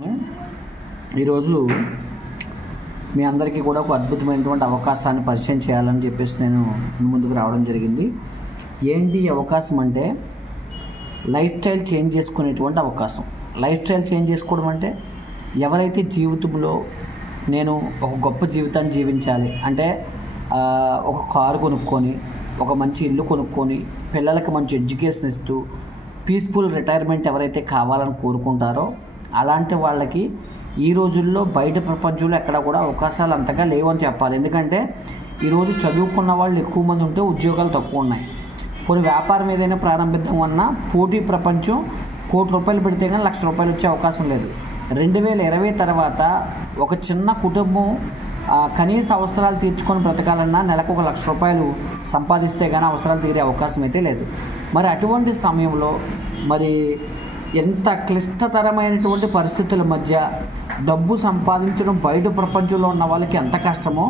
ఈరోజు మీ అందరికీ కూడా ఒక అద్భుతమైనటువంటి అవకాశాన్ని పరిచయం చేయాలని చెప్పేసి నేను ముందుకు రావడం జరిగింది. ఏంటి అవకాశం అంటే లైఫ్ స్టైల్ చేంజ్ చేసుకునేటువంటి అవకాశం. లైఫ్ స్టైల్ చేంజ్ చేసుకోవడం అంటే ఎవరైతే జీవితంలో నేను ఒక గొప్ప జీవితాన్ని జీవించాలి అంటే ఒక కారు కొనుక్కొని, ఒక మంచి ఇల్లు కొనుక్కొని, పిల్లలకి మంచి ఎడ్యుకేషన్ ఇస్తూ పీస్ఫుల్ రిటైర్మెంట్ ఎవరైతే కావాలని కోరుకుంటారో అలాంటి వాళ్ళకి ఈ రోజుల్లో బయట ప్రపంచంలో ఎక్కడ కూడా అవకాశాలు అంతగా లేవని చెప్పాలి. ఎందుకంటే ఈరోజు చదువుకున్న వాళ్ళు ఎక్కువ మంది ఉంటే ఉద్యోగాలు తక్కువ ఉన్నాయి. పోనీ వ్యాపారం ఏదైనా ప్రారంభిద్దాం అన్నా పోటీ ప్రపంచం. ₹1 కోటి పెడితే కానీ ₹1,00,000 వచ్చే అవకాశం లేదు. 2020 తర్వాత ఒక చిన్న కుటుంబం కనీస అవసరాలు తీర్చుకొని బ్రతకాలన్నా నెలకు ₹1,00,000 సంపాదిస్తే కానీ అవసరాలు తీరే అవకాశం అయితే లేదు. మరి అటువంటి సమయంలో మరి ఎంత క్లిష్టతరమైనటువంటి పరిస్థితుల మధ్య డబ్బు సంపాదించడం బయట ప్రపంచంలో ఉన్న వాళ్ళకి ఎంత కష్టమో,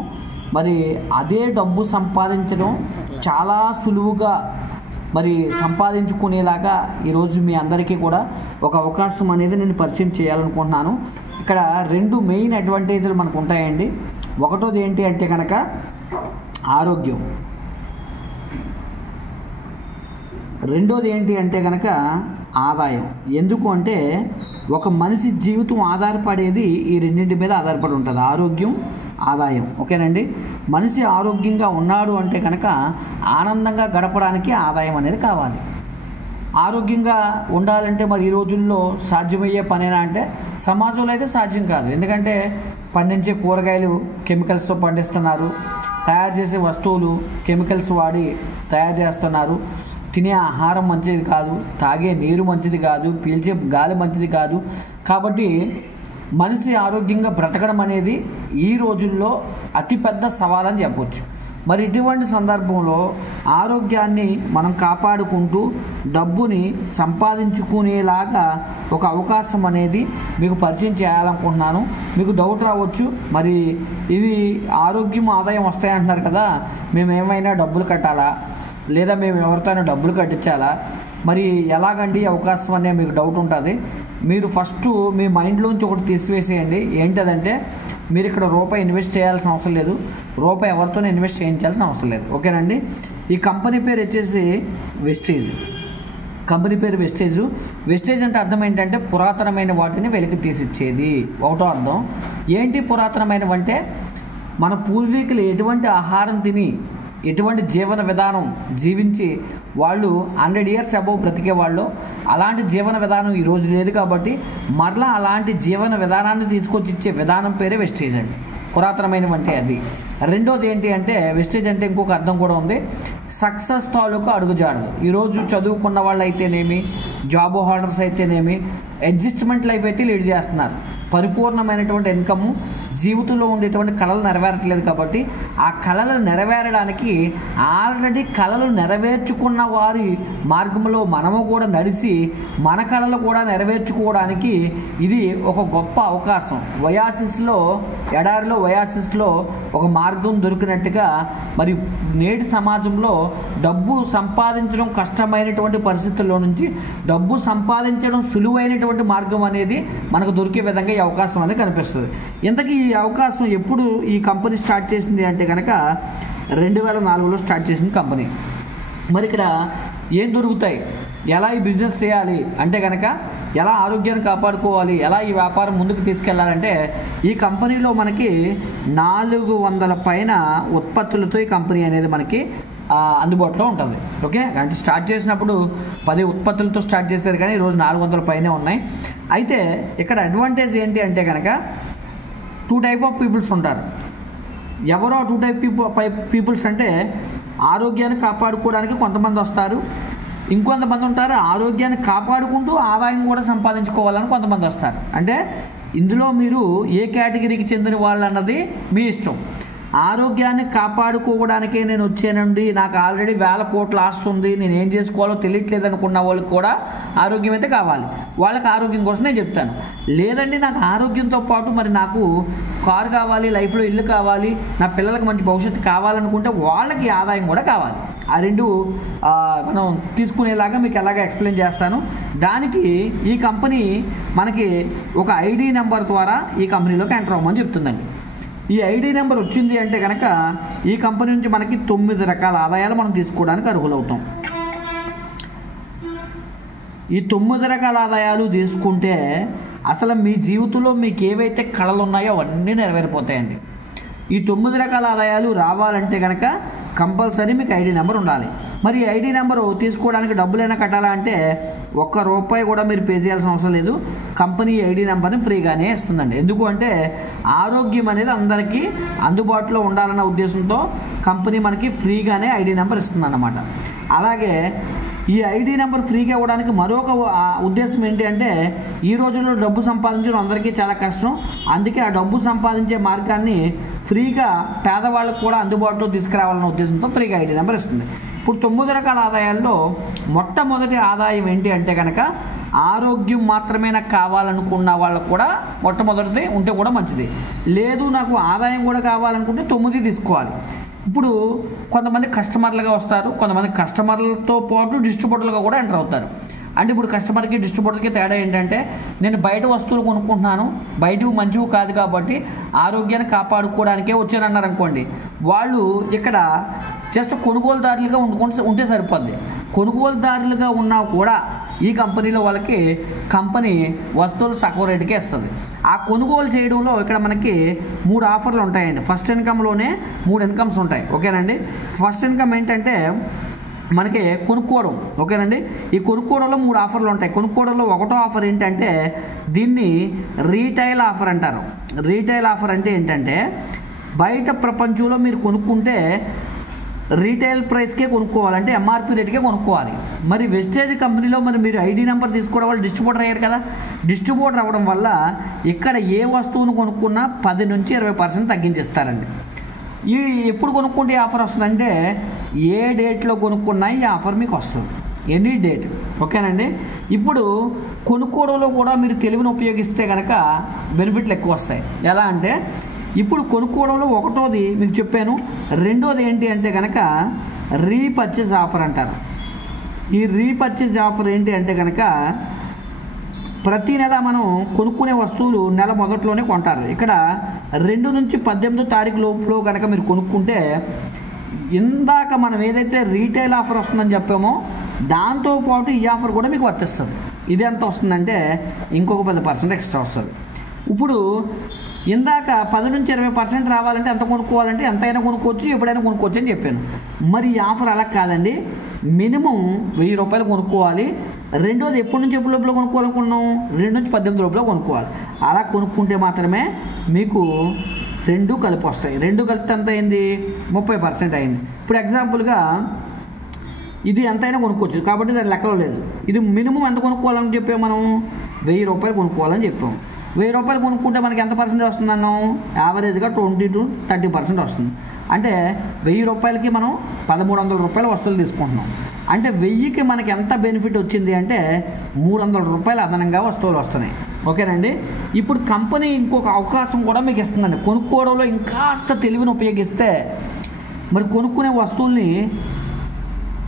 మరి అదే డబ్బు సంపాదించడం చాలా సులువుగా మరి సంపాదించుకునేలాగా ఈరోజు మీ అందరికీ కూడా ఒక అవకాశం అనేది నేను పరిచయం చేయాలనుకుంటున్నాను. ఇక్కడ 2 మెయిన్ అడ్వాంటేజ్లు మనకు ఉంటాయండి. ఒకటోది ఏంటి అంటే కనుక ఆరోగ్యం, రెండోది ఏంటి అంటే కనుక ఆదాయం. ఎందుకు అంటే ఒక మనిషి జీవితం ఆధారపడేది ఈ రెండింటి మీద ఆధారపడి ఉంటుంది, ఆరోగ్యం, ఆదాయం. ఓకేనండి. మనిషి ఆరోగ్యంగా ఉన్నాడు అంటే కనుక ఆనందంగా గడపడానికి ఆదాయం అనేది కావాలి. ఆరోగ్యంగా ఉండాలంటే మరి ఈ రోజుల్లో సాధ్యమయ్యే పనేనా అంటే సమాజంలో అయితే సాధ్యం కాదు. ఎందుకంటే పండించే కూరగాయలు కెమికల్స్తో పండిస్తున్నారు, తయారు చేసే వస్తువులు కెమికల్స్ వాడి తయారు చేస్తున్నారు, తినే ఆహారం మంచిది కాదు, తాగే నీరు మంచిది కాదు, పీల్చే గాలి మంచిది కాదు. కాబట్టి మనిషి ఆరోగ్యంగా బ్రతకడం అనేది ఈ రోజుల్లో అతిపెద్ద సవాలని చెప్పొచ్చు. మరి ఇటువంటి సందర్భంలో ఆరోగ్యాన్ని మనం కాపాడుకుంటూ డబ్బుని సంపాదించుకునేలాగా ఒక అవకాశం అనేది మీకు పరిచయం చేయాలనుకుంటున్నాను. మీకు డౌట్ రావచ్చు, మరి ఇది ఆరోగ్యం ఆదాయం వస్తాయంటున్నారు కదా, మేము ఏమైనా డబ్బులు కట్టాలా లేదా మేము ఎవరితోనైనా డబ్బులు కట్టించాలా, మరి ఎలాగండి అవకాశం అనే మీకు డౌట్ ఉంటుంది. మీరు ఫస్ట్ మీ మైండ్లోంచి ఒకటి తీసివేసేయండి. ఏంటదంటే మీరు ఇక్కడ రూపాయి ఇన్వెస్ట్ చేయాల్సిన అవసరం లేదు, రూపాయి ఎవరితోనే ఇన్వెస్ట్ చేయించాల్సిన అవసరం లేదు. ఓకేనండి. ఈ కంపెనీ పేరు వచ్చేసి వెస్టేజ్. కంపెనీ పేరు వెస్టేజ్. వెస్టేజ్ అంటే అర్థం ఏంటంటే పురాతనమైన వాటిని వెలికి తీసిచ్చేది. ఒకటో అర్థం. ఏంటి పురాతనమైనవి అంటే మన పూర్వీకులు ఎటువంటి ఆహారం తిని ఎటువంటి జీవన విధానం జీవించి వాళ్ళు 100 years అబోవ్ బ్రతికేవాళ్ళు, అలాంటి జీవన విధానం ఈరోజు లేదు. కాబట్టి మరలా అలాంటి జీవన విధానాన్ని తీసుకొచ్చి ఇచ్చే విధానం పేరే వెస్టేజ్ అండి. పురాతనమైనవి అంటే అది. రెండోది ఏంటి అంటే వెస్టేజ్ అంటే ఇంకొక అర్థం కూడా ఉంది, సక్సెస్ తాలూకా అడుగుజాడలు. ఈరోజు చదువుకున్న వాళ్ళు అయితేనేమి, జాబ్ హోల్డర్స్ అయితేనేమి అడ్జస్ట్మెంట్ లైఫ్ అయితే లీడ్ చేస్తున్నారు. పరిపూర్ణమైనటువంటి ఇన్కమ్, జీవితంలో ఉండేటువంటి కళలు నెరవేరట్లేదు. కాబట్టి ఆ కళలు నెరవేరడానికి ఆల్రెడీ కళలు నెరవేర్చుకున్న వారి మార్గంలో మనము కూడా నడిచి మన కళలు కూడా నెరవేర్చుకోవడానికి ఇది ఒక గొప్ప అవకాశం. ఎడారిలో వయాసిస్లో ఒక మార్గం దొరికినట్టుగా మరి నేటి సమాజంలో డబ్బు సంపాదించడం కష్టమైనటువంటి పరిస్థితుల్లో నుంచి డబ్బు సంపాదించడం సులువైనటువంటి మార్గం అనేది మనకు దొరికే విధంగా ఈ అవకాశం అనేది కనిపిస్తుంది. ఇంతకీ ఈ అవకాశం ఎప్పుడు ఈ కంపెనీ స్టార్ట్ చేసింది అంటే కనుక 2004లో స్టార్ట్ చేసింది కంపెనీ. మరి ఇక్కడ ఏం దొరుకుతాయి, ఎలా ఈ బిజినెస్ చేయాలి అంటే కనుక ఎలా ఆరోగ్యాన్ని కాపాడుకోవాలి, ఎలా ఈ వ్యాపారం ముందుకు తీసుకెళ్లాలంటే ఈ కంపెనీలో మనకి 400 పైన ఉత్పత్తులతో ఈ కంపెనీ అనేది మనకి అందుబాటులో ఉంటుంది. ఓకే. అంటే స్టార్ట్ చేసినప్పుడు 10 ఉత్పత్తులతో స్టార్ట్ చేసేది, కానీ ఈరోజు 400 పైనే ఉన్నాయి. అయితే ఇక్కడ అడ్వాంటేజ్ ఏంటి అంటే కనుక 2 type ఆఫ్ పీపుల్స్ ఉంటారు. ఎవరో 2 type పీపుల్స్ అంటే ఆరోగ్యాన్ని కాపాడుకోవడానికి కొంతమంది వస్తారు, ఇంకొంతమంది ఉంటారు ఆరోగ్యాన్ని కాపాడుకుంటూ ఆదాయం కూడా సంపాదించుకోవాలని కొంతమంది వస్తారు. అంటే ఇందులో మీరు ఏ కేటగిరీకి చెందిన వాళ్ళు అన్నది మీ ఇష్టం. ఆరోగ్యాన్ని కాపాడుకోవడానికే నేను వచ్చానండి, నాకు ఆల్రెడీ 1000 కోట్ల ఆస్తి ఉంది, నేను ఏం చేసుకోవాలో తెలియట్లేదు అనుకున్న వాళ్ళకి కూడా ఆరోగ్యం అయితే కావాలి. వాళ్ళకి ఆరోగ్యం కోసం నేను చెప్తాను. లేదండి నాకు ఆరోగ్యంతో పాటు మరి నాకు కారు కావాలి, లైఫ్లో ఇల్లు కావాలి, నా పిల్లలకు మంచి భవిష్యత్తు కావాలనుకుంటే వాళ్ళకి ఆదాయం కూడా కావాలి. ఆ రెండు మనం తీసుకునేలాగా మీకు ఎలాగ ఎక్స్ప్లెయిన్ చేస్తాను. దానికి ఈ కంపెనీ మనకి ఒక ఐడి నెంబర్ ద్వారా ఈ కంపెనీలోకి ఎంటర్ అవ్వమని చెప్తుందండి. ఈ ఐడి నెంబర్ వచ్చింది అంటే కనుక ఈ కంపెనీ నుంచి మనకి 9 రకాల ఆదాయాలు మనం తీసుకోవడానికి అర్హులవుతాం. ఈ 9 రకాల ఆదాయాలు తీసుకుంటే అసలు మీ జీవితంలో మీకు ఏవైతే కళలు ఉన్నాయో అవన్నీ నెరవేరిపోతాయండి. ఈ 9 రకాల ఆదాయాలు రావాలంటే కనుక కంపల్సరీ మీకు ఐడి నెంబర్ ఉండాలి. మరి ఈ ఐడి నెంబరు తీసుకోవడానికి డబ్బులైనా కట్టాలా అంటే ₹1 కూడా మీరు పే చేయాల్సిన అవసరం లేదు. కంపెనీ ఐడి నెంబర్ని ఫ్రీగానే ఇస్తుందండి. ఎందుకు అంటే ఆరోగ్యం అనేది అందరికీ అందుబాటులో ఉండాలన్న ఉద్దేశంతో కంపెనీ మనకి ఫ్రీగానే ఐడి నెంబర్ ఇస్తుంది అన్నమాట. అలాగే ఈ ఐడి నెంబర్ ఫ్రీగా ఇవ్వడానికి మరొక ఉద్దేశం ఏంటి అంటే ఈ రోజుల్లో డబ్బు సంపాదించడం అందరికీ చాలా కష్టం. అందుకే ఆ డబ్బు సంపాదించే మార్గాన్ని ఫ్రీగా పేదవాళ్ళకు కూడా అందుబాటులో తీసుకురావాలన్న ఉద్దేశంతో ఫ్రీగా ఐడి నెంబర్ ఇస్తుంది. ఇప్పుడు 9 రకాల ఆదాయాల్లో మొట్టమొదటి ఆదాయం ఏంటి అంటే కనుక ఆరోగ్యం మాత్రమే నాకు కావాలనుకున్న వాళ్ళకు కూడా మొట్టమొదటిది ఉంటే కూడా మంచిది. లేదు నాకు ఆదాయం కూడా కావాలనుకుంటే 9 తీసుకోవాలి. ఇప్పుడు కొంతమంది కస్టమర్లుగా వస్తారు, కొంతమంది కస్టమర్లతో పాటు డిస్ట్రిబ్యూటర్లుగా కూడా ఎంటర్ అవుతారు. అంటే ఇప్పుడు కస్టమర్కి డిస్ట్రిబ్యూటర్కి తేడా ఏంటంటే నేను బయట వస్తువులు కొనుక్కుంటున్నాను, బయటవి మంచివి కాదు కాబట్టి ఆరోగ్యాన్ని కాపాడుకోవడానికే వచ్చానన్నారు అనుకోండి, వాళ్ళు ఇక్కడ జస్ట్ కొనుగోలుదారులుగా ఉంటే సరిపోద్ది. కొనుగోలుదారులుగా ఉన్నా కూడా ఈ కంపెనీలో వాళ్ళకి కంపెనీ వస్తువులు సగం రేటుకే ఇస్తుంది. ఆ కొనుగోలు చేయడంలో ఇక్కడ మనకి 3 ఆఫర్లు ఉంటాయండి. ఫస్ట్ ఇన్కమ్లోనే 3 ఇన్కమ్స్ ఉంటాయి. ఓకేనండి. ఫస్ట్ ఇన్కమ్ ఏంటంటే మనకి కొనుక్కోవడం. ఓకేనండి. ఈ కొనుక్కోవడంలో 3 ఆఫర్లు ఉంటాయి. కొనుక్కోవడంలో 1వ ఆఫర్ ఏంటంటే దీన్ని రీటైల్ ఆఫర్ అంటారు. రీటైల్ ఆఫర్ అంటే ఏంటంటే బయట ప్రపంచంలో మీరు కొనుక్కుంటే రీటైల్ ప్రైస్కే కొనుక్కోవాలంటే ఎంఆర్పి రేట్కే కొనుక్కోవాలి. మరి వెస్టేజ్ కంపెనీలో మరి మీరు ఐడి నెంబర్ తీసుకోవడం వల్ల డిస్ట్రిబ్యూటర్ అయ్యారు కదా. డిస్ట్రిబ్యూటర్ అవ్వడం వల్ల ఇక్కడ ఏ వస్తువును కొనుక్కున్నా 10 నుంచి 20% తగ్గించేస్తారండి. ఈ ఎప్పుడు కొనుక్కుంటే ఈ ఆఫర్ వస్తుందంటే ఏ డేట్లో కొనుక్కున్నా ఈ ఆఫర్ మీకు వస్తుంది. Any date. ఓకేనండి. ఇప్పుడు కొనుక్కోవడంలో కూడా మీరు తెలివిని ఉపయోగిస్తే కనుక బెనిఫిట్లు ఎక్కువ వస్తాయి. ఎలా అంటే ఇప్పుడు కొనుక్కోవడంలో 1వది మీకు చెప్పాను. 2వది ఏంటి అంటే కనుక రీపర్చేజ్ ఆఫర్ అంటారు. ఈ రీపర్చేజ్ ఆఫర్ ఏంటి అంటే కనుక ప్రతి నెల మనం కొనుక్కునే వస్తువులు నెల మొదట్లోనే కొంటారు. ఇక్కడ 2 నుంచి 18వ తారీఖు లోపల కనుక మీరు కొనుక్కుంటే ఇందాక మనం ఏదైతే రీటైల్ ఆఫర్ వస్తుందని చెప్పామో దాంతోపాటు ఈ ఆఫర్ కూడా మీకు వర్తిస్తుంది. ఇది ఎంత వస్తుందంటే ఇంకొక 10% ఎక్స్ట్రా వస్తుంది. ఇప్పుడు ఇందాక 10 నుంచి 20% రావాలంటే ఎంత కొనుక్కోవాలంటే ఎంతైనా కొనుక్కోవచ్చు, ఎప్పుడైనా కొనుక్కోవచ్చు అని చెప్పాను. మరి ఈ ఆఫర్ అలా కాదండి. మినిమం ₹1000 కొనుక్కోవాలి. 2వది ఎప్పటి నుంచి ఎప్పుడు లోపల కొనుక్కోవాలనుకున్నాం 2 నుంచి 18 లోపల కొనుక్కోవాలి. అలా కొనుక్కుంటే మాత్రమే మీకు 2 కలిపి వస్తాయి. 2 కలిపి ఎంత అయింది 30% అయింది. ఇప్పుడు ఎగ్జాంపుల్గా ఇది ఎంతైనా కొనుక్కోవచ్చు కాబట్టి దాని లెక్కలో లేదు. ఇది మినిమం ఎంత కొనుక్కోవాలని చెప్పాము మనం ₹1000 కొనుక్కోవాలని చెప్పాము. ₹1000 కొనుక్కుంటే మనకి ఎంత పర్సెంట్ వస్తుందన్నాం యావరేజ్గా 20 to 30% వస్తుంది. అంటే ₹1000కి మనం ₹1300 వస్తువులు తీసుకుంటున్నాం. అంటే 1000కి మనకి ఎంత బెనిఫిట్ వచ్చింది అంటే ₹300 అదనంగా వస్తువులు వస్తున్నాయి. ఓకేనండి. ఇప్పుడు కంపెనీ ఇంకొక అవకాశం కూడా మీకు ఇస్తుందండి. కొనుక్కోవడంలో ఇంకాస్త తెలివిని ఉపయోగిస్తే మరి కొనుక్కునే వస్తువుల్ని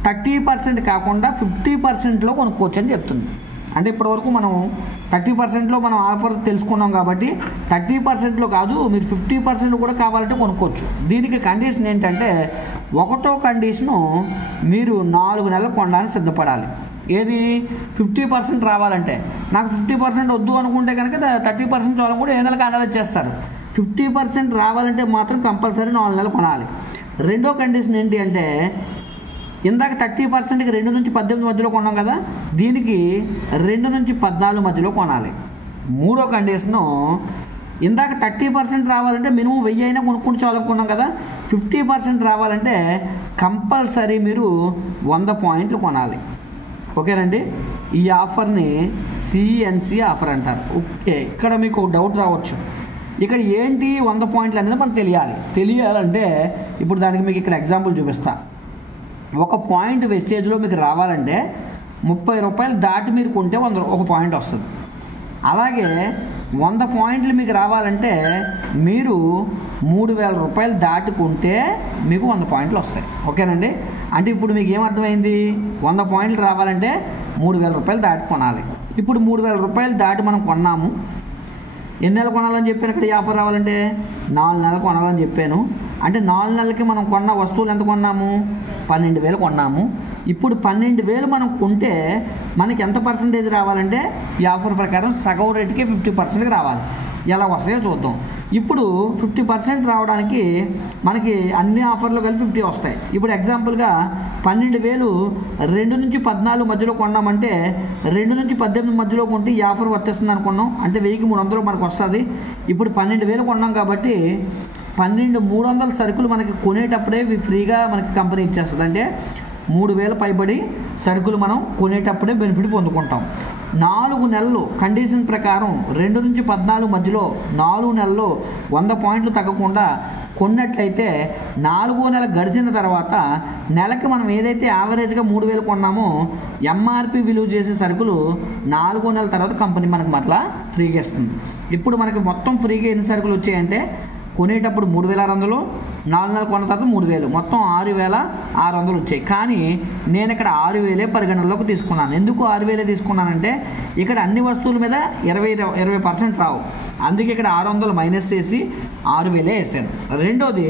30% కాకుండా 50%లో కొనుక్కోవచ్చు అని చెప్తుంది. అంటే ఇప్పటివరకు మనం 30%లో మనం ఆఫర్ తెలుసుకున్నాం కాబట్టి 30%లో కాదు మీరు 50% కూడా కావాలంటే కొనుక్కోవచ్చు. దీనికి కండిషన్ ఏంటంటే 1వ కండిషను మీరు 4 నెలలు కొనడానికి సిద్ధపడాలి. ఏది 50% రావాలంటే నాకు 50% వద్దు అనుకుంటే కనుక 30% చాలని కూడా 7 నెలలకు అనలైజ్ చేస్తారు. 50% రావాలంటే మాత్రం కంపల్సరీ 4 నెలలు కొనాలి. 2వ కండిషన్ ఏంటి అంటే ఇందాక 30%కి 2 నుంచి 18 మధ్యలో కొన్నాం కదా, దీనికి 2 నుంచి 14 మధ్యలో కొనాలి. 3వ కండిషను ఇందాక 30% రావాలంటే మినిమం 1000 అయినా కొనుక్కుంటూ చాలనుకున్నాం కదా, 50% రావాలంటే కంపల్సరీ మీరు 100 పాయింట్లు కొనాలి. ఓకేనండి. ఈ ఆఫర్ని సిఎన్సి ఆఫర్ అంటారు. ఓకే, ఇక్కడ మీకు డౌట్ రావచ్చు, ఇక్కడ ఏంటి 100 పాయింట్లు అనేది మనకు తెలియాలంటే ఇప్పుడు దానికి మీకు ఇక్కడ ఎగ్జాంపుల్ చూపిస్తా. 1 పాయింట్ వెస్టేజ్లో మీకు రావాలంటే ₹30 దాటి మీరు కొంటే 1 పాయింట్ వస్తుంది. అలాగే 100 పాయింట్లు మీకు రావాలంటే మీరు 3,000 రూపాయలు దాటుకుంటే మీకు 100 పాయింట్లు వస్తాయి. ఓకేనండి. అంటే ఇప్పుడు మీకు ఏమర్థమైంది, 100 పాయింట్లు రావాలంటే 3,000 రూపాయలు దాటి కొనాలి. ఇప్పుడు 3,000 రూపాయలు దాటి మనం కొన్నాము. ఎన్ని నెలలు కొనాలని చెప్పాను ఇక్కడ ఈ ఆఫర్ రావాలంటే? 4 నెలలు కొనాలని చెప్పాను. అంటే 4 నెలలకి మనం కొన్న వస్తువులు ఎంత కొన్నాము? 12,000 కొన్నాము. ఇప్పుడు 12,000 మనం కొంటే మనకి ఎంత పర్సెంటేజ్ రావాలంటే ఈ ఆఫర్ ప్రకారం సగం రేటుకి 50%కి రావాలి. ఎలా వస్తాయో చూద్దాం. ఇప్పుడు 50% రావడానికి మనకి అన్ని ఆఫర్లు కలిపి 50 వస్తాయి. ఇప్పుడు ఎగ్జాంపుల్గా 12,000 2 నుంచి 14 మధ్యలో కొన్నామంటే 2 నుంచి 18 మధ్యలో కొంటే ఈ ఆఫర్ వచ్చేస్తుంది అనుకున్నాం. అంటే 1,300 మనకు వస్తుంది. ఇప్పుడు 12,000 కొన్నాం కాబట్టి 12,300 సరుకులు మనకి కొనేటప్పుడే ఫ్రీగా మనకి కంపెనీ ఇచ్చేస్తుంది. అంటే 3,000 పైబడి సరుకులు మనం కొనేటప్పుడే బెనిఫిట్ పొందుకుంటాం. 4 నెలలు కండిషన్ ప్రకారం 2 నుంచి 14 మధ్యలో 4 నెలల్లో 100 పాయింట్లు తగ్గకుండా కొన్నట్లయితే 4వ నెల గడిచిన తర్వాత నెలకి మనం ఏదైతే యావరేజ్గా 3,000 కొన్నామో ఎంఆర్పి విలువ చేసే సరుకులు 4వ నెల తర్వాత కంపెనీ మనకు మరలా ఫ్రీగా ఇస్తుంది. ఇప్పుడు మనకి మొత్తం ఫ్రీగా ఎన్ని సరుకులు వచ్చాయంటే కొనేటప్పుడు 3,600, 4 నెలలు కొన్న తర్వాత 3,000, మొత్తం 6,600 వచ్చాయి. కానీ నేను ఇక్కడ 6,000 పరిగణనలోకి తీసుకున్నాను. ఎందుకు 6,000 తీసుకున్నానంటే ఇక్కడ అన్ని వస్తువుల మీద 20% రావు. అందుకే ఇక్కడ 600 మైనస్ చేసి 6,000 వేసాను. రెండోది,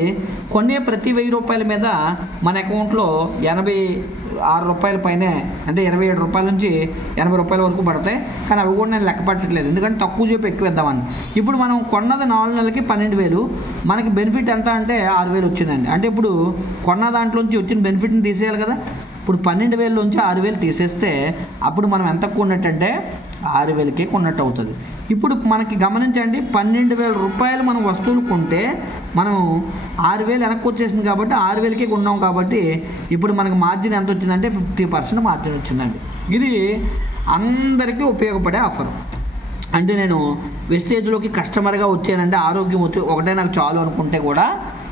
కొనే ప్రతి 1,000 రూపాయల మీద మన అకౌంట్లో 86 రూపాయల పైనే, అంటే 27 రూపాయల నుంచి 80 రూపాయల వరకు పడతాయి. కానీ అవి కూడా నేను లెక్క పట్టట్లేదు, ఎందుకంటే తక్కువ చెప్పి ఎక్కువ ఇద్దామని. ఇప్పుడు మనం కొన్నది 4 నెలలకి 12,000, మనకి బెనిఫిట్ ఎంత అంటే 6,000 వచ్చిందండి. అంటే ఇప్పుడు కొన్న దాంట్లోంచి వచ్చిన బెనిఫిట్ని తీసేయాలి కదా. ఇప్పుడు 12,000 నుంచి 6,000 తీసేస్తే అప్పుడు మనం ఎంత కొన్నట్టంటే 6,000కే కొన్నట్టు అవుతుంది. ఇప్పుడు మనకి గమనించండి, 12,000 రూపాయలు మనం వస్తువులు కొంటే మనం 6,000 వెనక్కి వచ్చేసింది కాబట్టి 6,000కే కొన్నాం. కాబట్టి ఇప్పుడు మనకి మార్జిన్ ఎంత వచ్చిందంటే 50% మార్జిన్ వచ్చిందండి. ఇది అందరికీ ఉపయోగపడే ఆఫర్. అంటే నేను వెస్టేజ్లోకి కస్టమర్గా వచ్చానంటే ఆరోగ్యం ఒకటే నాకు చాలు అనుకుంటే కూడా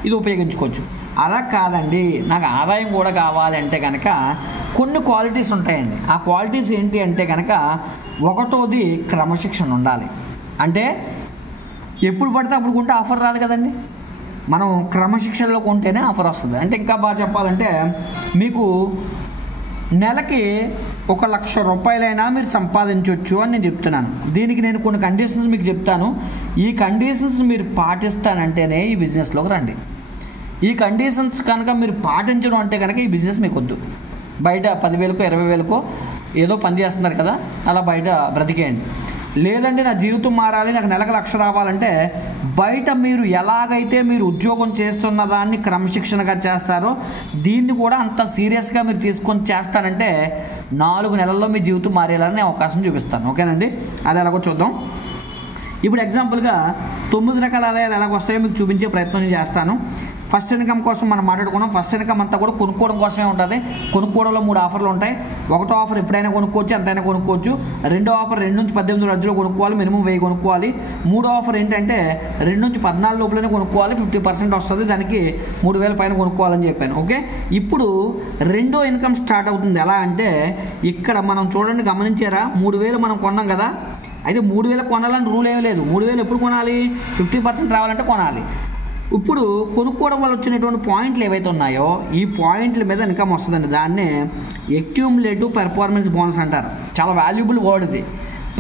ఇది ఉపయోగించుకోవచ్చు. అలా కాదండి, నాకు ఆదాయం కూడా కావాలంటే కనుక కొన్ని క్వాలిటీస్ ఉంటాయండి. ఆ క్వాలిటీస్ ఏంటి అంటే కనుక, ఒకటోది క్రమశిక్షణ ఉండాలి. అంటే ఎప్పుడు పడితే అప్పుడు కొంటే ఆఫర్ రాదు కదండి. మనం క్రమశిక్షణలో కొంటేనే ఆఫర్ వస్తుంది. అంటే ఇంకా బాగా చెప్పాలంటే మీకు నెలకి 1,00,000 రూపాయలైనా మీరు సంపాదించవచ్చు అని నేను చెప్తున్నాను. దీనికి నేను కొన్ని కండిషన్స్ మీకు చెప్తాను. ఈ కండిషన్స్ మీరు పాటిస్తానంటేనే ఈ బిజినెస్లోకి రండి. ఈ కండిషన్స్ కనుక మీరు పాటించడం అంటే కనుక ఈ బిజినెస్ మీకు వద్దు. బయట 10,000కో 20,000కో ఏదో పని చేస్తున్నారు కదా, అలా బయట బ్రతికేయండి. లేదంటే నా జీవితం మారాలి, నాకు నెలకు 1,00,000 రావాలంటే బయట మీరు ఎలాగైతే మీరు ఉద్యోగం చేస్తున్న దాన్ని క్రమశిక్షణగా చేస్తారో దీన్ని కూడా అంత సీరియస్గా మీరు తీసుకొని చేస్తారంటే 4 నెలల్లో మీ జీవితం మారేయాలని అవకాశం చూపిస్తాను. ఓకేనండి, అది ఎలాగో చూద్దాం. ఇప్పుడు ఎగ్జాంపుల్గా 9 రకాల ఆదాయాలు ఎలాగ వస్తాయో మీకు చూపించే ప్రయత్నం చేస్తాను. ఫస్ట్ ఇన్కమ్ కోసం మనం మాట్లాడుకున్నాం. ఫస్ట్ ఇన్కమ్ అంతా కూడా కొనుక్కోవడం కోసమే ఉంటుంది. కొనుక్కోవడంలో 3 ఆఫర్లు ఉంటాయి. ఒకటో ఆఫర్ ఎప్పుడైనా కొనుక్కోవచ్చు, ఎంతైనా కొనుక్కోవచ్చు. రెండో ఆఫర్ 2 నుంచి 18 మధ్యలో కొనుక్కోవాలి, మినిమం 1000 కొనుక్కోవాలి. మూడో ఆఫర్ ఏంటంటే 2 నుంచి 14 లోపలనే కొనుక్కోవాలి, 50% వస్తుంది, దానికి 3,000 పైన కొనుక్కోవాలని చెప్పాను. ఓకే, ఇప్పుడు రెండో ఇన్కమ్ స్టార్ట్ అవుతుంది. ఎలా అంటే ఇక్కడ మనం చూడండి, గమనించారా, 3,000 మనం కొన్నాం కదా. అయితే 3,000 కొనాలని రూల్ ఏమీ లేదు. 3,000 ఎప్పుడు కొనాలి? 50% రావాలంటే కొనాలి. ఇప్పుడు కొనుక్కోవడం వల్ల వచ్చినటువంటి పాయింట్లు ఏవైతే ఉన్నాయో ఈ పాయింట్ల మీద ఇన్కమ్ వస్తుందండి. దాన్నే అక్యూములేటివ్ పెర్ఫార్మెన్స్ బోనస్ అంటారు. చాలా వాల్యుబుల్ వర్డ్ ఇది.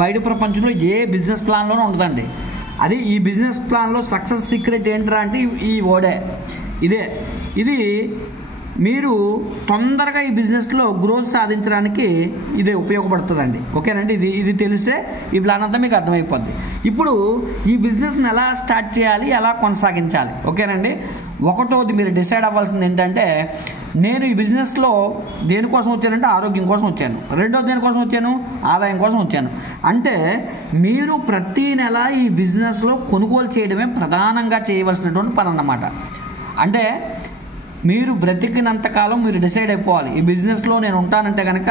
బయట ప్రపంచంలో ఏ బిజినెస్ ప్లాన్లోనూ ఉండదండి. అది ఈ బిజినెస్ ప్లాన్లో సక్సెస్ సీక్రెట్ ఏంటరా అంటే ఈ వర్డే, ఇది మీరు తొందరగా ఈ బిజినెస్లో గ్రోత్ సాధించడానికి ఇదే ఉపయోగపడుతుందండి. ఓకేనండి, ఇది తెలిస్తే ఈ ప్లాన్ అంతా మీకు అర్థమైపోద్ది. ఇప్పుడు ఈ బిజినెస్ని ఎలా స్టార్ట్ చేయాలి, ఎలా కొనసాగించాలి. ఓకేనండి, ఒకటోది మీరు డిసైడ్ అవ్వాల్సింది ఏంటంటే, నేను ఈ బిజినెస్లో దేనికోసం వచ్చానంటే ఆరోగ్యం కోసం వచ్చాను. రెండోది దేనికోసం వచ్చాను? ఆదాయం కోసం వచ్చాను. అంటే మీరు ప్రతీ నెల ఈ బిజినెస్లో కొనుగోలు చేయడమే ప్రధానంగా చేయవలసినటువంటి పని అన్నమాట. అంటే మీరు బ్రతికినంతకాలం మీరు డిసైడ్ అయిపోవాలి, ఈ బిజినెస్లో నేను ఉంటానంటే కనుక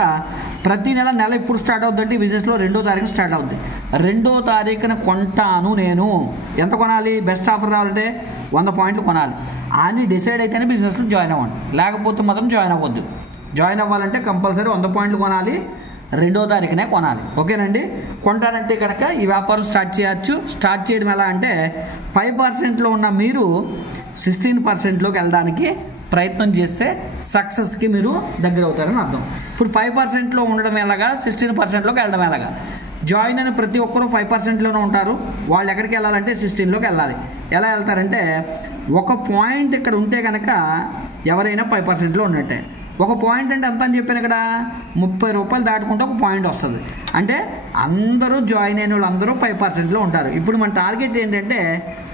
ప్రతి నెల ఎప్పుడు స్టార్ట్ అవుతుందంటే ఈ బిజినెస్లో 2వ తారీఖున స్టార్ట్ అవుద్ది. 2వ తారీఖున కొంటాను నేను. ఎంత కొనాలి? బెస్ట్ ఆఫర్ రావాలంటే 100 పాయింట్లు కొనాలి అని డిసైడ్ అయితేనే బిజినెస్లో జాయిన్ అవ్వండి, లేకపోతే మాత్రం జాయిన్ అవ్వద్దు. జాయిన్ అవ్వాలంటే కంపల్సరీ 100 పాయింట్లు కొనాలి. 2వ తారీఖునే కొనాలి. ఓకేనండి. కొంటారంటే కనుక ఈ వ్యాపారం స్టార్ట్ చేయొచ్చు. స్టార్ట్ చేయడం ఎలా అంటే 5%లో ఉన్న మీరు 16%లోకి వెళ్ళడానికి ప్రయత్నం చేస్తే సక్సెస్కి మీరు దగ్గర అవుతారని అర్థం. ఇప్పుడు 5%లో ఉండడం ఎలాగా, 16%లోకి వెళ్ళడం ఎలాగా? జాయిన్ అయిన ప్రతి ఒక్కరూ 5%లోనే ఉంటారు. వాళ్ళు ఎక్కడికి వెళ్ళాలంటే 16లోకి వెళ్ళాలి. ఎలా వెళ్తారంటే ఒక పాయింట్ ఇక్కడ ఉంటే కనుక ఎవరైనా 5%లో ఉన్నట్టే. ఒక పాయింట్ అంటే ఎంత అని చెప్పాను ఇక్కడ, 30 రూపాయలు దాటుకుంటే ఒక పాయింట్ వస్తుంది. అంటే అందరూ జాయిన్ అయిన వాళ్ళు అందరూ 5%లో ఉంటారు. ఇప్పుడు మన టార్గెట్ ఏంటంటే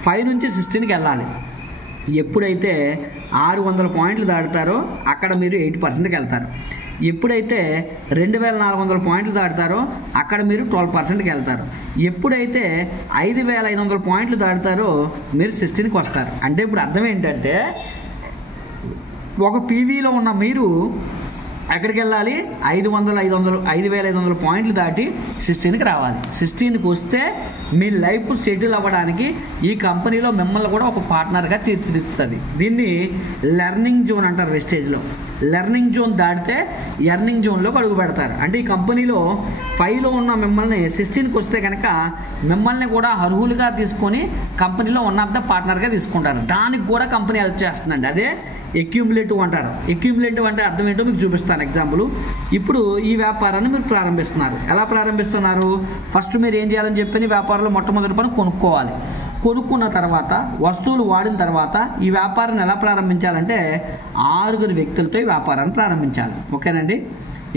5 నుంచి 16కి వెళ్ళాలి. ఎప్పుడైతే 600 పాయింట్లు దాటుతారో అక్కడ మీరు 8%కి వెళ్తారు. ఎప్పుడైతే 2400 పాయింట్లు దాటుతారో అక్కడ మీరు 12%కి వెళ్తారు. ఎప్పుడైతే 5500 పాయింట్లు దాటుతారో మీరు 16కి వస్తారు. అంటే ఇప్పుడు అర్థం ఏంటంటే ఒక పీవీలో ఉన్న మీరు ఎక్కడికి వెళ్ళాలి, 5500 పాయింట్లు దాటి 16కి రావాలి. 16కి వస్తే మీ లైఫ్ సెటిల్ అవ్వడానికి ఈ కంపెనీలో మిమ్మల్ని కూడా ఒక పార్ట్నర్గా తీర్చిదిద్దుతుంది. దీన్ని లెర్నింగ్ జోన్ అంటారు వెస్టేజ్లో. లెర్నింగ్ జోన్ దాటితే ఎర్నింగ్ జోన్లోకి అడుగు పెడతారు. అంటే ఈ కంపెనీలో 5లో ఉన్న మిమ్మల్ని 16కి వస్తే కనుక మిమ్మల్ని కూడా అర్హులుగా తీసుకొని కంపెనీలో వన్ ఆఫ్ ద పార్ట్నర్గా తీసుకుంటారు. దానికి కూడా కంపెనీ హెల్ప్ చేస్తుందండి. అదే అక్యూములేటివ్ అంటారు. అక్యూములేటివ్ అంటే అర్థం ఏంటో మీకు చూపిస్తాను ఎగ్జాంపుల్. ఇప్పుడు ఈ వ్యాపారాన్ని మీరు ప్రారంభిస్తున్నారు. ఎలా ప్రారంభిస్తున్నారు? ఫస్ట్ మీరు ఏం చేయాలని చెప్పి వ్యాపారంలో మొట్టమొదటి పని కొనుక్కోవాలి. కొనుక్కున్న తర్వాత వస్తువులు వాడిన తర్వాత ఈ వ్యాపారాన్ని ఎలా ప్రారంభించాలంటే 6 వ్యక్తులతో ఈ వ్యాపారాన్ని ప్రారంభించాలి. ఓకేనండి.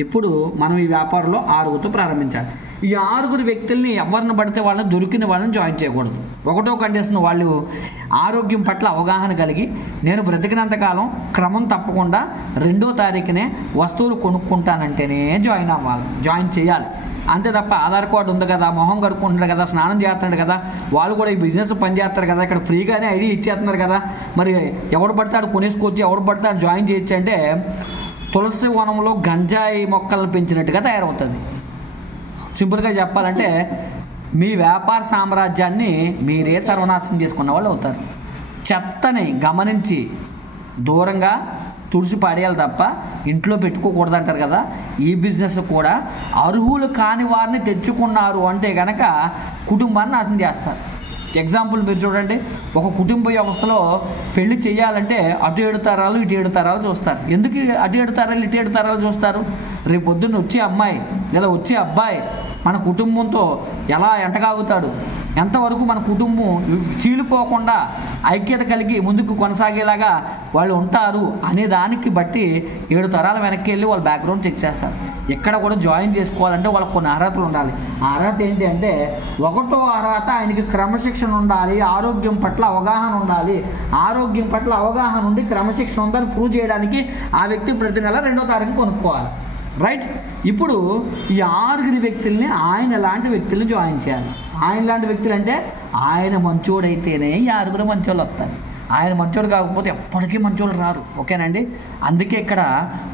ఇప్పుడు మనం ఈ వ్యాపారంలో 6తో ప్రారంభించాలి. ఈ 6 వ్యక్తుల్ని ఎవరిని పడితే వాళ్ళని దొరికిన వాళ్ళని జాయిన్ చేయకూడదు. ఒకటో కండిషన్, వాళ్ళు ఆరోగ్యం పట్ల అవగాహన కలిగి నేను బ్రతికినంతకాలం క్రమం తప్పకుండా 2వ తారీఖునే వస్తువులు కొనుక్కుంటానంటేనే జాయిన్ అవ్వాలి, జాయిన్ చేయాలి. అంతే తప్ప ఆధార్ కార్డు ఉంది కదా, మొహం కడుక్కుంటున్నాడు కదా, స్నానం చేస్తున్నాడు కదా, వాళ్ళు కూడా ఈ బిజినెస్ పని చేస్తారు కదా, ఇక్కడ ఫ్రీగానే ఐడి ఇచ్చేస్తున్నారు కదా, మరి ఎవడు పడతాడు కొనేసుకోవచ్చు, ఎవడు పడతాడు జాయిన్ చేయొచ్చు అంటే తులసి వనంలో గంజాయి మొక్కలను పెంచినట్టుగా తయారవుతుంది. సింపుల్గా చెప్పాలంటే మీ వ్యాపార సామ్రాజ్యాన్ని మీరే సర్వనాశనం చేసుకున్న వాళ్ళు అవుతారు. చెత్తని గమనించి దూరంగా తుడిచి పాడేయాలి తప్ప ఇంట్లో పెట్టుకోకూడదు అంటారు కదా. ఈ బిజినెస్ కూడా అర్హులు కాని వారిని తెచ్చుకున్నారు అంటే కనుక కుటుంబాన్ని నాశనం చేస్తారు. ఎగ్జాంపుల్ మీరు చూడండి, ఒక కుటుంబ వ్యవస్థలో పెళ్లి చేయాలంటే అటు 7 తరాలు ఇటు 7 తరాలు చూస్తారు. ఎందుకు అటు 7 తరాలు ఇటు 7 తరాలు చూస్తారు? రేపు పొద్దున్న వచ్చే అమ్మాయి లేదా వచ్చే అబ్బాయి మన కుటుంబంతో ఎలా ఎంటగాగుతాడు, ఎంతవరకు మన కుటుంబం చీలిపోకుండా ఐక్యత కలిగి ముందుకు కొనసాగేలాగా వాళ్ళు ఉంటారు అనే దానికి బట్టి 7 తరాల వెనక్కి వెళ్ళి వాళ్ళ బ్యాక్గ్రౌండ్ చెక్ చేస్తారు. ఎక్కడ కూడా జాయిన్ చేసుకోవాలంటే వాళ్ళకి కొన్ని అర్హతలు ఉండాలి. ఆ అర్హత ఏంటి అంటే, 1వ అర్హత ఆయనకి క్రమశిక్షణ ఉండాలి, ఆరోగ్యం పట్ల అవగాహన ఉండాలి. ఆరోగ్యం పట్ల అవగాహన ఉండి క్రమశిక్షణ ఉందని ప్రూవ్ చేయడానికి ఆ వ్యక్తి ప్రతి నెల 2వ తారీఖు కొనుక్కోవాలి. రైట్. ఇప్పుడు ఈ 6 వ్యక్తుల్ని ఆయన లాంటి వ్యక్తుల్ని జాయిన్ చేయాలి. ఆయన లాంటి వ్యక్తులు అంటే ఆయన మంచోడైతేనే ఈ 6 మంచోళ్ళు వస్తారు. ఆయన మంచోడు కాకపోతే ఎప్పటికీ మంచోళ్ళు రారు. ఓకేనండి. అందుకే ఇక్కడ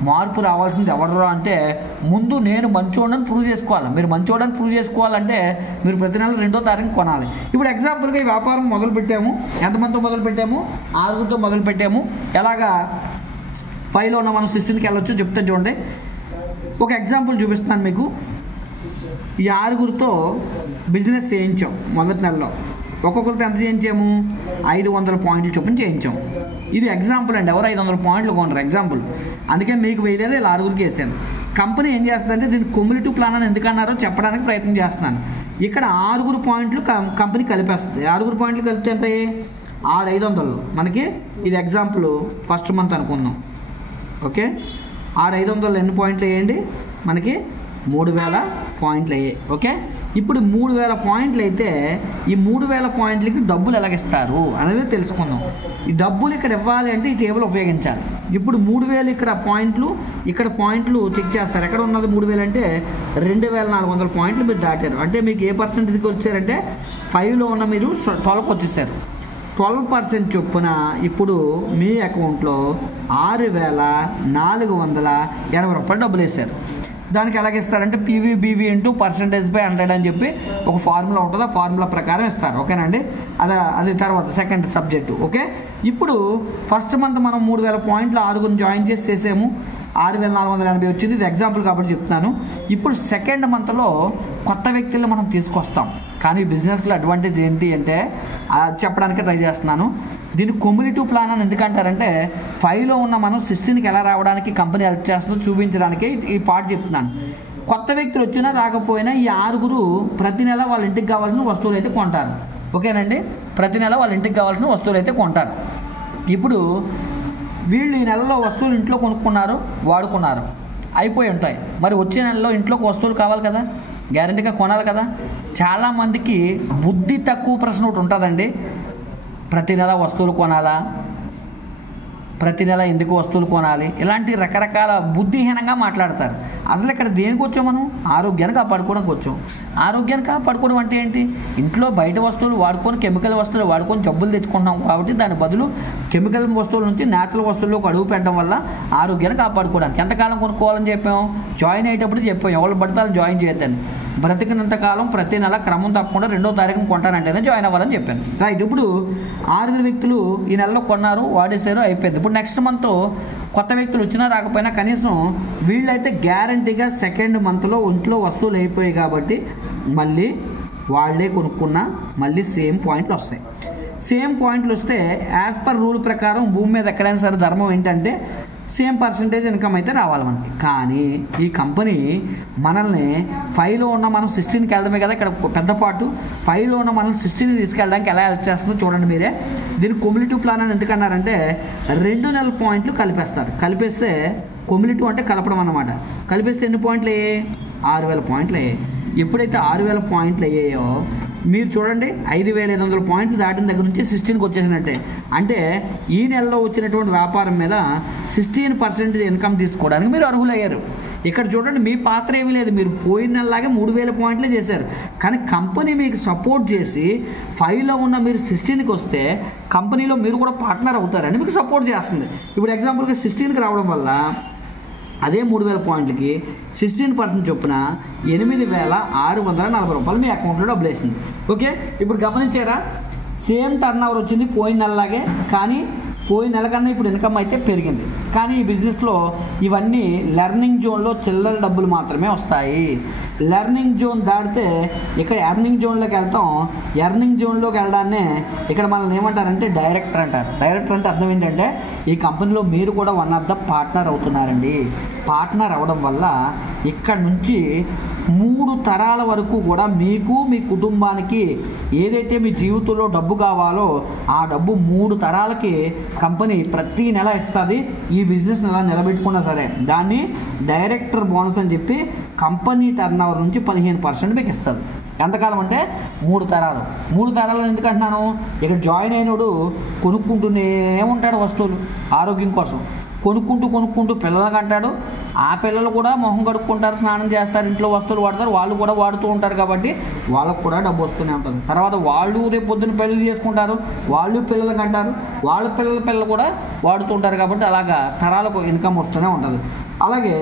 మార్పు రావాల్సింది ఎవరు అంటే, ముందు నేను మంచోడని ప్రూవ్ చేసుకోవాలి. మీరు మంచోడని ప్రూవ్ చేసుకోవాలంటే మీరు ప్రతి నెల 2వ తారీఖు కొనాలి. ఇప్పుడు ఎగ్జాంపుల్గా ఈ వ్యాపారం మొదలు పెట్టాము. ఎంతమందితో మొదలు పెట్టాము? 6తో మొదలు పెట్టాము. ఎలాగా 5లో ఉన్న మనం 16కి వెళ్ళొచ్చు చెప్తాను చూడండి. ఒక ఎగ్జాంపుల్ చూపిస్తున్నాను మీకు. ఈ 6తో బిజినెస్ చేయించాం మొదటి నెలలో. ఒక్కొక్కరితో ఎంత చేయించాము? 500 పాయింట్లు చొప్పున చేయించాం. ఇది ఎగ్జాంపుల్ అండి. ఎవరు 500 పాయింట్లు కొనరు ఎగ్జాంపుల్. అందుకే మీకు వేయలేదు, ఇలా 6కి వేసాను. కంపెనీ ఏం చేస్తుందంటే దీన్ని క్యుములేటివ్ ప్లాన్ అని ఎందుకన్నారో చెప్పడానికి ప్రయత్నం చేస్తున్నాను. ఇక్కడ 6 పాయింట్లు కంపెనీ కలిపేస్తుంది. 6 పాయింట్లు కలిపితే ఎంత? 6,500. మనకి ఇది ఎగ్జాంపుల్ ఫస్ట్ మంత్ అనుకుందాం. ఓకే. 6,500 ఎన్ని పాయింట్లు వేయండి? మనకి 3,000 పాయింట్లు అయ్యాయి. ఓకే. ఇప్పుడు 3,000 పాయింట్లు అయితే ఈ 3,000 పాయింట్లకి డబ్బులు ఎలాగిస్తారు అనేది తెలుసుకుందాం. ఈ డబ్బులు ఇక్కడ ఇవ్వాలి అంటే ఈ టేబుల్ ఉపయోగించాలి. ఇప్పుడు 3,000 ఇక్కడ పాయింట్లు చెక్ చేస్తారు. ఎక్కడ ఉన్నది 3,000 అంటే 2,400 పాయింట్లు మీరు దాటారు. అంటే మీకు ఏ పర్సెంటేజ్కి వచ్చారంటే 5లో ఉన్న మీరు 12కి వచ్చేసారు. 12% చొప్పున ఇప్పుడు మీ అకౌంట్లో 6,480 రూపాయలు డబ్బులు వేశారు. దానికి ఎలాగిస్తారంటే PVBV ఇంటూ %/100 అని చెప్పి ఒక ఫార్ములా ఉంటుంది. ఆ ఫార్ములా ప్రకారం ఇస్తారు. ఓకేనండి. అది తర్వాత సెకండ్ సబ్జెక్టు. ఓకే. ఇప్పుడు ఫస్ట్ మంత్ మనం 3,000 పాయింట్లు 6 జాయిన్ చేసి చేసాము. 6,480 వచ్చింది. ఇది ఎగ్జాంపుల్ కాబట్టి చెప్తున్నాను. ఇప్పుడు సెకండ్ మంత్లో కొత్త వ్యక్తులను మనం తీసుకొస్తాం. కానీ బిజినెస్లో అడ్వాంటేజ్ ఏంటి అంటే చెప్పడానికి ట్రై చేస్తున్నాను. దీన్ని క్యుములేటివ్ ప్లాన్ అని ఎందుకంటారంటే 5లో ఉన్న మనం 16కి ఎలా రావడానికి కంపెనీ హెల్ప్ చేస్తుందో చూపించడానికి ఈ పార్ట్ చెప్తున్నాను. కొత్త వ్యక్తులు వచ్చినా రాకపోయినా ఈ 6 ప్రతి నెల వాళ్ళ ఇంటికి కావాల్సిన వస్తువులు అయితే కొంటారు. ఓకేనండి, ప్రతి నెల వాళ్ళ ఇంటికి కావాల్సిన వస్తువులు అయితే కొంటారు. ఇప్పుడు వీళ్ళు ఈ నెలలో వస్తువులు ఇంట్లో కొనుక్కున్నారు, వాడుకున్నారు, అయిపోయి ఉంటాయి. మరి వచ్చే నెలలో ఇంట్లోకి వస్తువులు కావాలి కదా, గ్యారెంటీగా కొనాలి కదా. చాలామందికి బుద్ధి తక్కువ ప్రశ్న ఒకటి ఉంటుందండి. ప్రతి నెల వస్తువులు కొనాలా, ప్రతి నెల ఎందుకు వస్తువులు కొనాలి, ఇలాంటి రకరకాల బుద్ధిహీనంగా మాట్లాడతారు. అసలు ఇక్కడ దేనికి వచ్చాం మనం? ఆరోగ్యాన్ని కాపాడుకోవడానికి వచ్చాం. ఆరోగ్యాన్ని కాపాడుకోవడం అంటే ఏంటి? ఇంట్లో బయట వస్తువులు వాడుకొని కెమికల్ వస్తువులు వాడుకొని జబ్బులు తెచ్చుకుంటున్నాం కాబట్టి దాని బదులు కెమికల్ వస్తువుల నుంచి న్యాచురల్ వస్తువుల్లోకి అడుగు పెట్టడం వల్ల ఆరోగ్యాన్ని కాపాడుకోవడానికి. ఎంతకాలం కొనుక్కోవాలని చెప్పాం? జాయిన్ అయ్యేటప్పుడు చెప్పాం, ఎవరు పడితే వాళ్ళు జాయిన్ చేయొద్దని. బ్రతికినంతకాలం ప్రతి నెల క్రమం తప్పకుండా 2వ తారీఖున కొంటానంటేనే జాయిన్ అవ్వాలని చెప్పాను. రైట్, ఇప్పుడు 6 వ్యక్తులు ఈ నెలలో కొన్నారు, వాడేసారు, అయిపోయింది. ఇప్పుడు నెక్స్ట్ మంత్ కొత్త వ్యక్తులు వచ్చినా రాకపోయినా కనీసం వీళ్ళైతే గ్యారంటీగా సెకండ్ మంత్లో ఒంట్లో వస్తువులు అయిపోయాయి కాబట్టి మళ్ళీ వాళ్ళే కొనుక్కున్నా మళ్ళీ సేమ్ పాయింట్లు వస్తాయి. సేమ్ పాయింట్లు వస్తే యాజ్ పర్ రూల్ ప్రకారం భూమి మీద ఎక్కడైనా సరే ధర్మం ఏంటంటే సేమ్ పర్సంటేజ్ ఇన్కమ్ అయితే రావాలి మనకి. కానీ ఈ కంపెనీ మనల్ని 5లో ఉన్న మనం 16కి వెళ్ళడమే కదా ఇక్కడ పెద్ద పాటు. 5లో ఉన్న మనం 16కి తీసుకెళ్ళడానికి ఎలా హెల్ప్ చేస్తుందో చూడండి మీరే. దీన్ని క్యుములేటివ్ ప్లాన్ అని ఎందుకన్నారంటే 2 నెలల పాయింట్లు కలిపేస్తారు. కలిపేస్తే క్యుములేటివ్ అంటే కలపడం అన్నమాట. కలిపేస్తే ఎన్ని పాయింట్లు అయ్యాయి? 6,000 పాయింట్లు అయ్యాయి. ఎప్పుడైతే 6,000 పాయింట్లు అయ్యాయో మీరు చూడండి 5,500 పాయింట్లు దాటిన దగ్గర నుంచి 16కి వచ్చేసినట్టే. అంటే ఈ నెలలో వచ్చినటువంటి వ్యాపారం మీద 16% ఇన్కమ్ తీసుకోవడానికి మీరు అర్హులయ్యారు. ఇక్కడ చూడండి మీ పాత్ర ఏమీ లేదు, మీరు పోయిన నెలలాగే 3,000 పాయింట్లే చేశారు. కానీ కంపెనీ మీకు సపోర్ట్ చేసి 5లో ఉన్న మీరు 16కి వస్తే కంపెనీలో మీరు కూడా పార్ట్నర్ అవుతారని మీకు సపోర్ట్ చేస్తుంది. ఇప్పుడు ఎగ్జాంపుల్గా 16కి రావడం వల్ల అదే 3,000 పాయింట్లకి 16% చొప్పున 8,640 రూపాయలు మీ అకౌంట్లో డబ్బులు వేసింది. ఓకే, ఇప్పుడు గమనించారా? సేమ్ టర్న్ ఓవర్ వచ్చింది పోయిన నెలలాగే, కానీ పోయిన నెల కన్నా ఇప్పుడు ఇన్కమ్ అయితే పెరిగింది. కానీ ఈ బిజినెస్లో ఇవన్నీ లెర్నింగ్ జోన్లో చిల్లర డబ్బులు మాత్రమే వస్తాయి. లెర్నింగ్ జోన్ దాటితే ఇక్కడ ఎర్నింగ్ జోన్లోకి వెళ్తాం. ఎర్నింగ్ జోన్లోకి వెళ్ళడాన్నే ఇక్కడ మనల్ని ఏమంటారంటే డైరెక్టర్ అంటారు. డైరెక్టర్ అంటే అర్థం ఏంటంటే ఈ కంపెనీలో మీరు కూడా వన్ ఆఫ్ ద పార్ట్నర్ అవుతున్నారండి. పార్ట్నర్ అవ్వడం వల్ల ఇక్కడ నుంచి 3 తరాల వరకు కూడా మీకు మీ కుటుంబానికి ఏదైతే మీ జీవితంలో డబ్బు కావాలో ఆ డబ్బు 3 తరాలకి కంపెనీ ప్రతి నెల ఇస్తుంది. ఈ బిజినెస్ నెల నిలబెట్టుకున్నా సరే దాన్ని డైరెక్టర్ బోనస్ అని చెప్పి కంపెనీ టర్న్ ఓవర్ నుంచి 15% మీకు ఇస్తుంది. ఎంతకాలం అంటే 3 తరాలు. 3 తరాలు ఎందుకంటున్నాను? ఇక్కడ జాయిన్ అయినోడు కొనుక్కుంటూనే ఉంటాడు వస్తువులు ఆరోగ్యం కోసం. కొనుక్కుంటూ పిల్లలకి అంటాడు. ఆ పిల్లలు కూడా మొహం కడుక్కుంటారు, స్నానం చేస్తారు, ఇంట్లో వస్తువులు వాడతారు, వాళ్ళు కూడా వాడుతూ ఉంటారు కాబట్టి వాళ్ళకు కూడా డబ్బు వస్తూనే ఉంటుంది. తర్వాత వాళ్ళు రేపు పొద్దున్న పెళ్లి చేసుకుంటారు, వాళ్ళు పిల్లలకి అంటారు, వాళ్ళ పిల్లలు కూడా వాడుతూ ఉంటారు కాబట్టి అలాగా తరాలకు ఇన్కమ్ వస్తూనే ఉంటుంది. అలాగే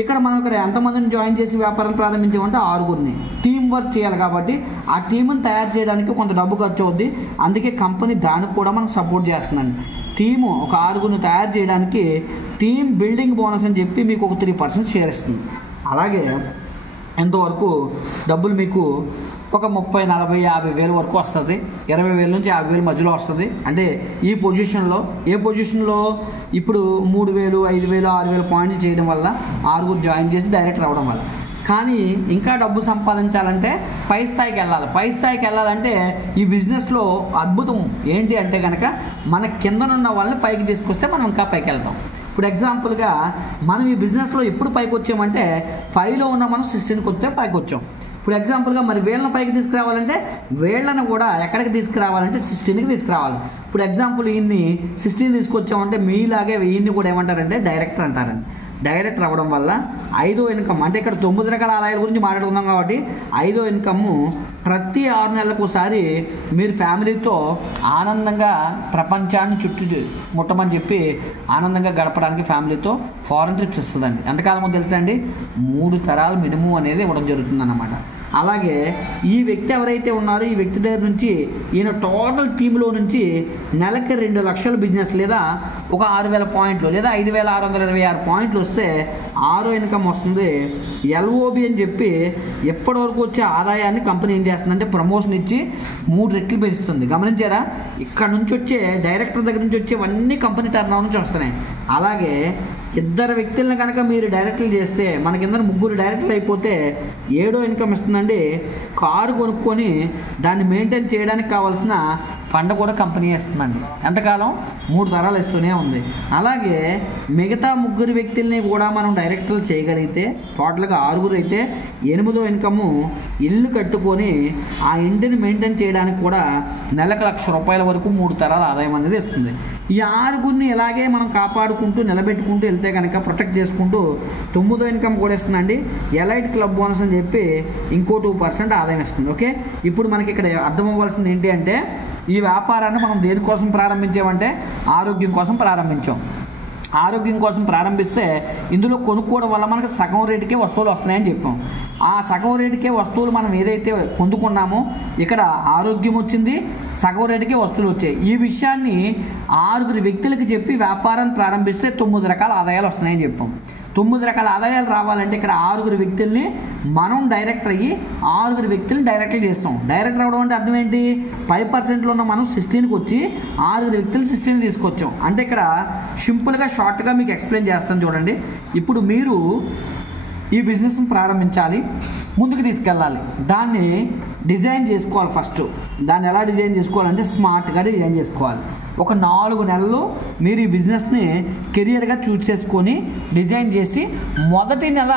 ఇక్కడ మనం ఇక్కడ ఎంతమందిని జాయిన్ చేసి వ్యాపారం ప్రారంభించామంటే 6గురిని. టీం వర్క్ చేయాలి కాబట్టి ఆ టీంని తయారు చేయడానికి కొంత డబ్బు ఖర్చు అవుద్ది. అందుకే కంపెనీ దానికి కూడా మనకు సపోర్ట్ చేస్తుందండి. టీము ఒక 6గురిని తయారు చేయడానికి టీమ్ బిల్డింగ్ బోనస్ అని చెప్పి మీకు ఒక 3% షేర్ ఇస్తుంది. అలాగే ఎంతవరకు డబ్బులు మీకు ఒక 30, 40, 50 వేలు వరకు వస్తుంది. 20,000 నుంచి 50,000 మధ్యలో వస్తుంది. అంటే ఈ పొజిషన్లో ఏ పొజిషన్లో ఇప్పుడు 3,000, 5,000, 6,000 పాయింట్లు చేయడం వల్ల 6గురు జాయిన్ చేసి డైరెక్టర్ అవ్వడం వల్ల. కానీ ఇంకా డబ్బు సంపాదించాలంటే పై స్థాయికి వెళ్ళాలి. పై స్థాయికి వెళ్ళాలంటే ఈ బిజినెస్లో అద్భుతం ఏంటి అంటే కనుక మన కిందనున్న వాళ్ళని పైకి తీసుకొస్తే మనం ఇంకా పైకి వెళ్తాం. ఇప్పుడు ఎగ్జాంపుల్గా మనం ఈ బిజినెస్లో ఎప్పుడు పైకి వచ్చామంటే 5లో ఉన్న మనం 16కి వస్తే పైకి వచ్చాం. ఇప్పుడు ఎగ్జాంపుల్గా మరి వీళ్ళని పైకి తీసుకురావాలంటే వీళ్ళని కూడా ఎక్కడికి తీసుకురావాలంటే 16కి తీసుకురావాలి. ఇప్పుడు ఎగ్జాంపుల్ ఈయన్ని 16 తీసుకొచ్చామంటే మీలాగే ఈయన్ని కూడా ఏమంటారంటే డైరెక్టర్ అంటారండి. డైరెక్టర్ అవ్వడం వల్ల 5వ ఇన్కమ్ అంటే ఇక్కడ 9 రకాల ఆదాయాల గురించి మాట్లాడుకుందాం కాబట్టి 5వ ఇన్కమ్ ప్రతి 6 నెలలకు ఒకసారి మీరు ఫ్యామిలీతో ఆనందంగా ప్రపంచాన్ని చుట్టూ ముట్టమని చెప్పి ఆనందంగా గడపడానికి ఫ్యామిలీతో ఫారెన్ ట్రిప్స్ ఇస్తుందండి. ఎంతకాలమో తెలుసా అండి? 3 తరాలు మినిమం అనేది ఇవ్వడం జరుగుతుంది అన్నమాట. అలాగే ఈ వ్యక్తి ఎవరైతే ఉన్నారో ఈ వ్యక్తి దగ్గర నుంచి ఈయన టోటల్ టీంలో నుంచి నెలకి 2 లక్షల బిజినెస్ లేదా ఒక 6,000 పాయింట్లు లేదా 5,626 పాయింట్లు వస్తే 6వ ఇన్కమ్ వస్తుంది. ఎల్ఓబి అని చెప్పి ఎప్పటివరకు వచ్చే ఆదాయాన్ని కంపెనీ ఏం చేస్తుందంటే ప్రమోషన్ ఇచ్చి 3 రెట్లు పెంచుతుంది. గమనించారా? ఇక్కడ నుంచి వచ్చే డైరెక్టర్ దగ్గర నుంచి వచ్చేవన్నీ కంపెనీ టర్న్ ఓవర్ నుంచి వస్తున్నాయి. అలాగే 2 వ్యక్తులను కనుక మీరు డైరెక్టర్లు చేస్తే మన కింద 3 డైరెక్టర్లు అయిపోతే 7వ ఇన్కమ్ ఇస్తుందండి. కారు కొనుక్కొని దాన్ని మెయింటైన్ చేయడానికి కావాల్సిన ఫండ్ కూడా కంపెనీ ఇస్తుందండి. ఎంతకాలం? 3 తరాలు ఇస్తూనే ఉంది. అలాగే మిగతా 3 వ్యక్తుల్ని కూడా మనం డైరెక్టర్లు చేయగలిగితే టోటల్గా 6 అయితే 8వ ఇన్కమ్ ఇల్లు కట్టుకొని ఆ ఇంటిని మెయింటైన్ చేయడానికి కూడా నెలకు ₹1,00,000 వరకు 3 తరాల ఆదాయం అనేది ఇస్తుంది. ఈ 6 ఇలాగే మనం కాపాడుకుంటూ నిలబెట్టుకుంటూ వెళ్తే కనుక ప్రొటెక్ట్ చేసుకుంటూ 9వ ఇన్కమ్ కూడా ఇస్తుందండి. ఎలైట్ క్లబ్ బోనస్ అని చెప్పి ఇంకో 2% ఆదాయం ఇస్తుంది. ఓకే, ఇప్పుడు మనకి ఇక్కడ అర్థం అవ్వాల్సింది ఏంటి అంటే ఈ వ్యాపారాన్ని మనం దేనికోసం ప్రారంభించామంటే ఆరోగ్యం కోసం ప్రారంభించాం. ఆరోగ్యం కోసం ప్రారంభిస్తే ఇందులో కొనుక్కోవడం వల్ల మనకు సగం రేటుకే వస్తువులు వస్తున్నాయని చెప్పాం. ఆ సగం రేటుకే వస్తువులు మనం ఏదైతే పొందుకున్నామో ఇక్కడ ఆరోగ్యం వచ్చింది, సగం రేటుకే వస్తువులు వచ్చాయి. ఈ విషయాన్ని 6 వ్యక్తులకి చెప్పి వ్యాపారాన్ని ప్రారంభిస్తే 9 రకాల ఆదాయాలు వస్తున్నాయని చెప్పాం. 9 రకాల ఆదాయాలు రావాలంటే ఇక్కడ 6 వ్యక్తుల్ని మనం డైరెక్టర్ అయ్యి 6 వ్యక్తులను డైరెక్టర్ చేస్తాం. డైరెక్టర్ అవ్వడం అంటే అర్థం ఏంటి? 5%లో ఉన్న మనం 16కి వచ్చి 6 వ్యక్తులు 16 తీసుకొచ్చాం. అంటే ఇక్కడ సింపుల్గా షార్ట్గా మీకు ఎక్స్ప్లెయిన్ చేస్తాను చూడండి. ఇప్పుడు మీరు ఈ బిజినెస్ని ప్రారంభించాలి, ముందుకు తీసుకెళ్ళాలి, దాన్ని డిజైన్ చేసుకోవాలి. ఫస్ట్ దాన్ని ఎలా డిజైన్ చేసుకోవాలంటే స్మార్ట్గా డిజైన్ చేసుకోవాలి. ఒక 4 నెలలు మీరు ఈ బిజినెస్ని కెరియర్గా చూస్ చేసుకొని డిజైన్ చేసి మొదటి నెల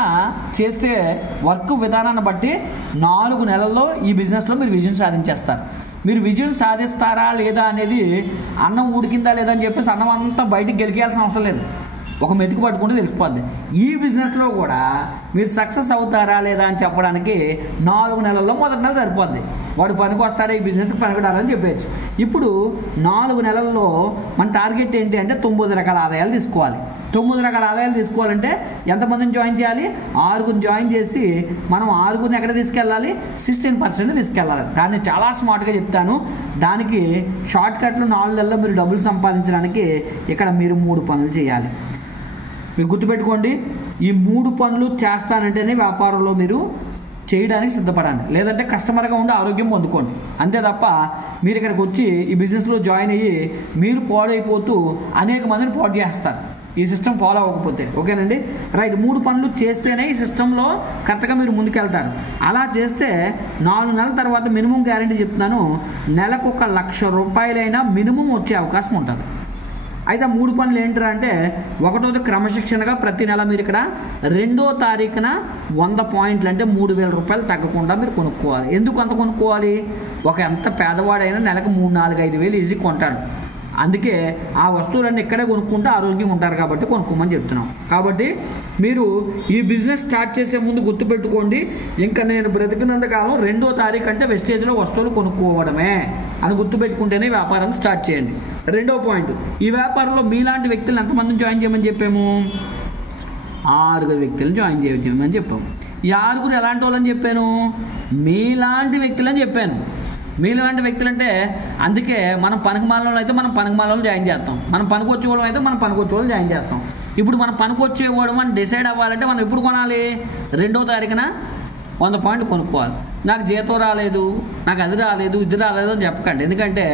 చేసే వర్క్ విధానాన్ని బట్టి 4 నెలల్లో ఈ బిజినెస్లో మీరు విజయం సాధించేస్తారు. మీరు విజయం సాధిస్తారా లేదా అనేది అన్నం ఉడికిందా లేదా అని చెప్పేసి అన్నం అంతా బయటికి గెలికేయాల్సిన అవసరం లేదు. ఒక మెతుకు పట్టుకుంటే తెలిసిపోద్ది. ఈ బిజినెస్లో కూడా మీరు సక్సెస్ అవుతారా లేదా అని చెప్పడానికి 4 నెలల్లో మొదటి నెల సరిపోద్ది. వాడు పనికి వస్తాడా ఈ బిజినెస్కి పనికిడాలని చెప్పచ్చు. ఇప్పుడు 4 నెలల్లో మన టార్గెట్ ఏంటి అంటే 9 రకాల ఆదాయాలు తీసుకోవాలి. 9 రకాల ఆదాయాలు తీసుకోవాలంటే ఎంతమందిని జాయిన్ చేయాలి? 6 జాయిన్ చేసి మనం 6 ఎక్కడ తీసుకెళ్ళాలి? 16% తీసుకెళ్ళాలి. దాన్ని చాలా స్మార్ట్గా చెప్తాను. దానికి షార్ట్ కట్లు 4 నెలల్లో మీరు డబ్బులు సంపాదించడానికి ఇక్కడ మీరు 3 పనులు చేయాలి. మీరు గుర్తుపెట్టుకోండి, ఈ 3 పనులు చేస్తానంటేనే వ్యాపారంలో మీరు చేయడానికి సిద్ధపడండి. లేదంటే కస్టమర్గా ఉండి ఆరోగ్యం పొందుకోండి. అంతే తప్ప మీరు ఇక్కడికి వచ్చి ఈ బిజినెస్లో జాయిన్ అయ్యి మీరు పాడైపోతూ అనేక మందిని పాడు చేస్తారు ఈ సిస్టమ్ ఫాలో అవ్వకపోతే. ఓకేనండి, రైట్. 3 పనులు చేస్తేనే ఈ సిస్టంలో కరెక్ట్గా మీరు ముందుకెళ్తారు. అలా చేస్తే 4 నెలల తర్వాత మినిమం గ్యారంటీ చెప్తున్నాను, నెలకు ₹1,00,000 మినిమం వచ్చే అవకాశం ఉంటుంది. అయితే 3 పనులు ఏంటంటే అంటే 1వ క్రమశిక్షణగా ప్రతి నెల మీరు ఇక్కడ 2వ తారీఖున 100 పాయింట్లు అంటే ₹3,000 తగ్గకుండా మీరు కొనుక్కోవాలి. ఎందుకు అంత కొనుక్కోవాలి? ఎంత పేదవాడైనా నెలకు 3, 4, 5 వేలు ఈజీ కొంటాడు. అందుకే ఆ వస్తువులన్నీ ఇక్కడే కొనుక్కుంటే ఆరోగ్యంగా ఉంటారు కాబట్టి కొనుక్కోమని చెప్తున్నాం. కాబట్టి మీరు ఈ బిజినెస్ స్టార్ట్ చేసే ముందు గుర్తుపెట్టుకోండి, ఇంకా నేను బ్రతికినంతకాలం 2వ తారీఖు అంటే వెస్టేజ్లో వస్తువులు కొనుక్కోవడమే అని గుర్తుపెట్టుకుంటేనే వ్యాపారం స్టార్ట్ చేయండి. 2వ పాయింట్, ఈ వ్యాపారంలో మీలాంటి వ్యక్తులను ఎంతమందిని జాయిన్ చేయమని చెప్పాము? 6 వ్యక్తులను జాయిన్ చేయమని చెప్పాము. ఈ 6 ఎలాంటి వాళ్ళని చెప్పాను? మీలాంటి వ్యక్తులని చెప్పాను. మీలాంటి వ్యక్తులు అంటే అందుకే మనం పనికిమాలలో అయితే మనం పనికిమాలలో జాయిన్ చేస్తాం, మనం పనికొచ్చే వాళ్ళం అయితే మనం పనికొచ్చే వాళ్ళు జాయిన్ చేస్తాం. ఇప్పుడు మనం పనికొచ్చే వాడు మనం డిసైడ్ అవ్వాలంటే మనం ఎప్పుడు కొనాలి? 2వ తారీఖున 100 పాయింట్లు కొనుక్కోవాలి. నాకు జీతం రాలేదు, నాకు అది రాలేదు, ఇది రాలేదు అని చెప్పకండి. ఎందుకంటే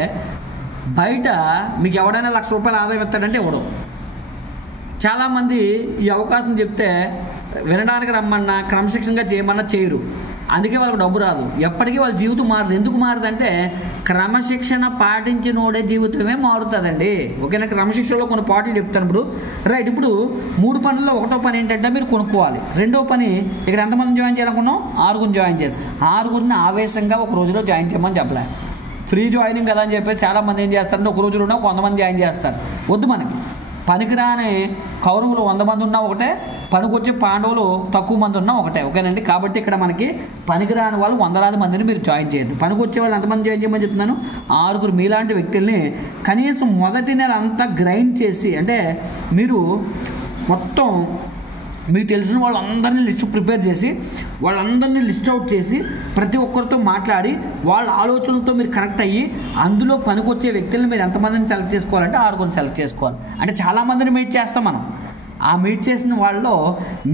బయట మీకు ఎవడైనా ₹1,00,000 ఆదాయం ఇస్తాడంటే ఇవ్వడం. చాలామంది ఈ అవకాశం చెప్తే వినడానికి రమ్మన్నా క్రమశిక్షణగా చేయమన్నా చేయరు. అందుకే వాళ్ళకి డబ్బు రాదు. ఎప్పటికీ వాళ్ళ జీవితం మారదు. ఎందుకు మారుదంటే క్రమశిక్షణ పాటించినోడే జీవితమే మారుతుందండి. ఓకేనా? క్రమశిక్షణలో కొన్ని పాటలు చెప్తాను ఇప్పుడు. రైట్. ఇప్పుడు 3 పనుల్లో 1వ పని ఏంటంటే మీరు కొనుక్కోవాలి. 2వ పని ఇక్కడ ఎంతమంది జాయిన్ చేయాలనుకున్నాం? 6 జాయిన్ చేయాలి. 6 ఆవేశంగా ఒక రోజులో జాయిన్ చేయమని చెప్పలే. ఫ్రీ జాయినింగ్ కదా అని చెప్పేసి చాలామంది ఏం చేస్తారంటే ఒక రోజులోనే 100 మంది జాయిన్ చేస్తారు. వద్దు. మనకి పనికిరాని కౌరవులు 100 మంది ఉన్నా ఒకటే, పనికొచ్చే పాండవులు తక్కువ మంది ఉన్నా ఒకటే. ఓకేనండి? కాబట్టి ఇక్కడ మనకి పనికిరాని వాళ్ళు 100 మందిని మీరు జాయిన్ చేయద్దు. పనికొచ్చే వాళ్ళు ఎంతమంది జాయిన్ చేయమని చెప్తున్నాను? 6 మీలాంటి వ్యక్తుల్ని కనీసం మొదటి నెల అంతా గ్రైండ్ చేసి, అంటే మీరు మొత్తం మీకు తెలిసిన వాళ్ళందరినీ లిస్ట్ ప్రిపేర్ చేసి వాళ్ళందరినీ లిస్ట్ అవుట్ చేసి ప్రతి ఒక్కరితో మాట్లాడి వాళ్ళ ఆలోచనలతో మీరు కనెక్ట్ అయ్యి అందులో పనికొచ్చే వ్యక్తులను మీరు ఎంతమందిని సెలెక్ట్ చేసుకోవాలంటే 6 సెలెక్ట్ చేసుకోవాలి. అంటే చాలామందిని మీట్ చేస్తాం మనం. ఆ మీట్ చేసిన వాళ్ళలో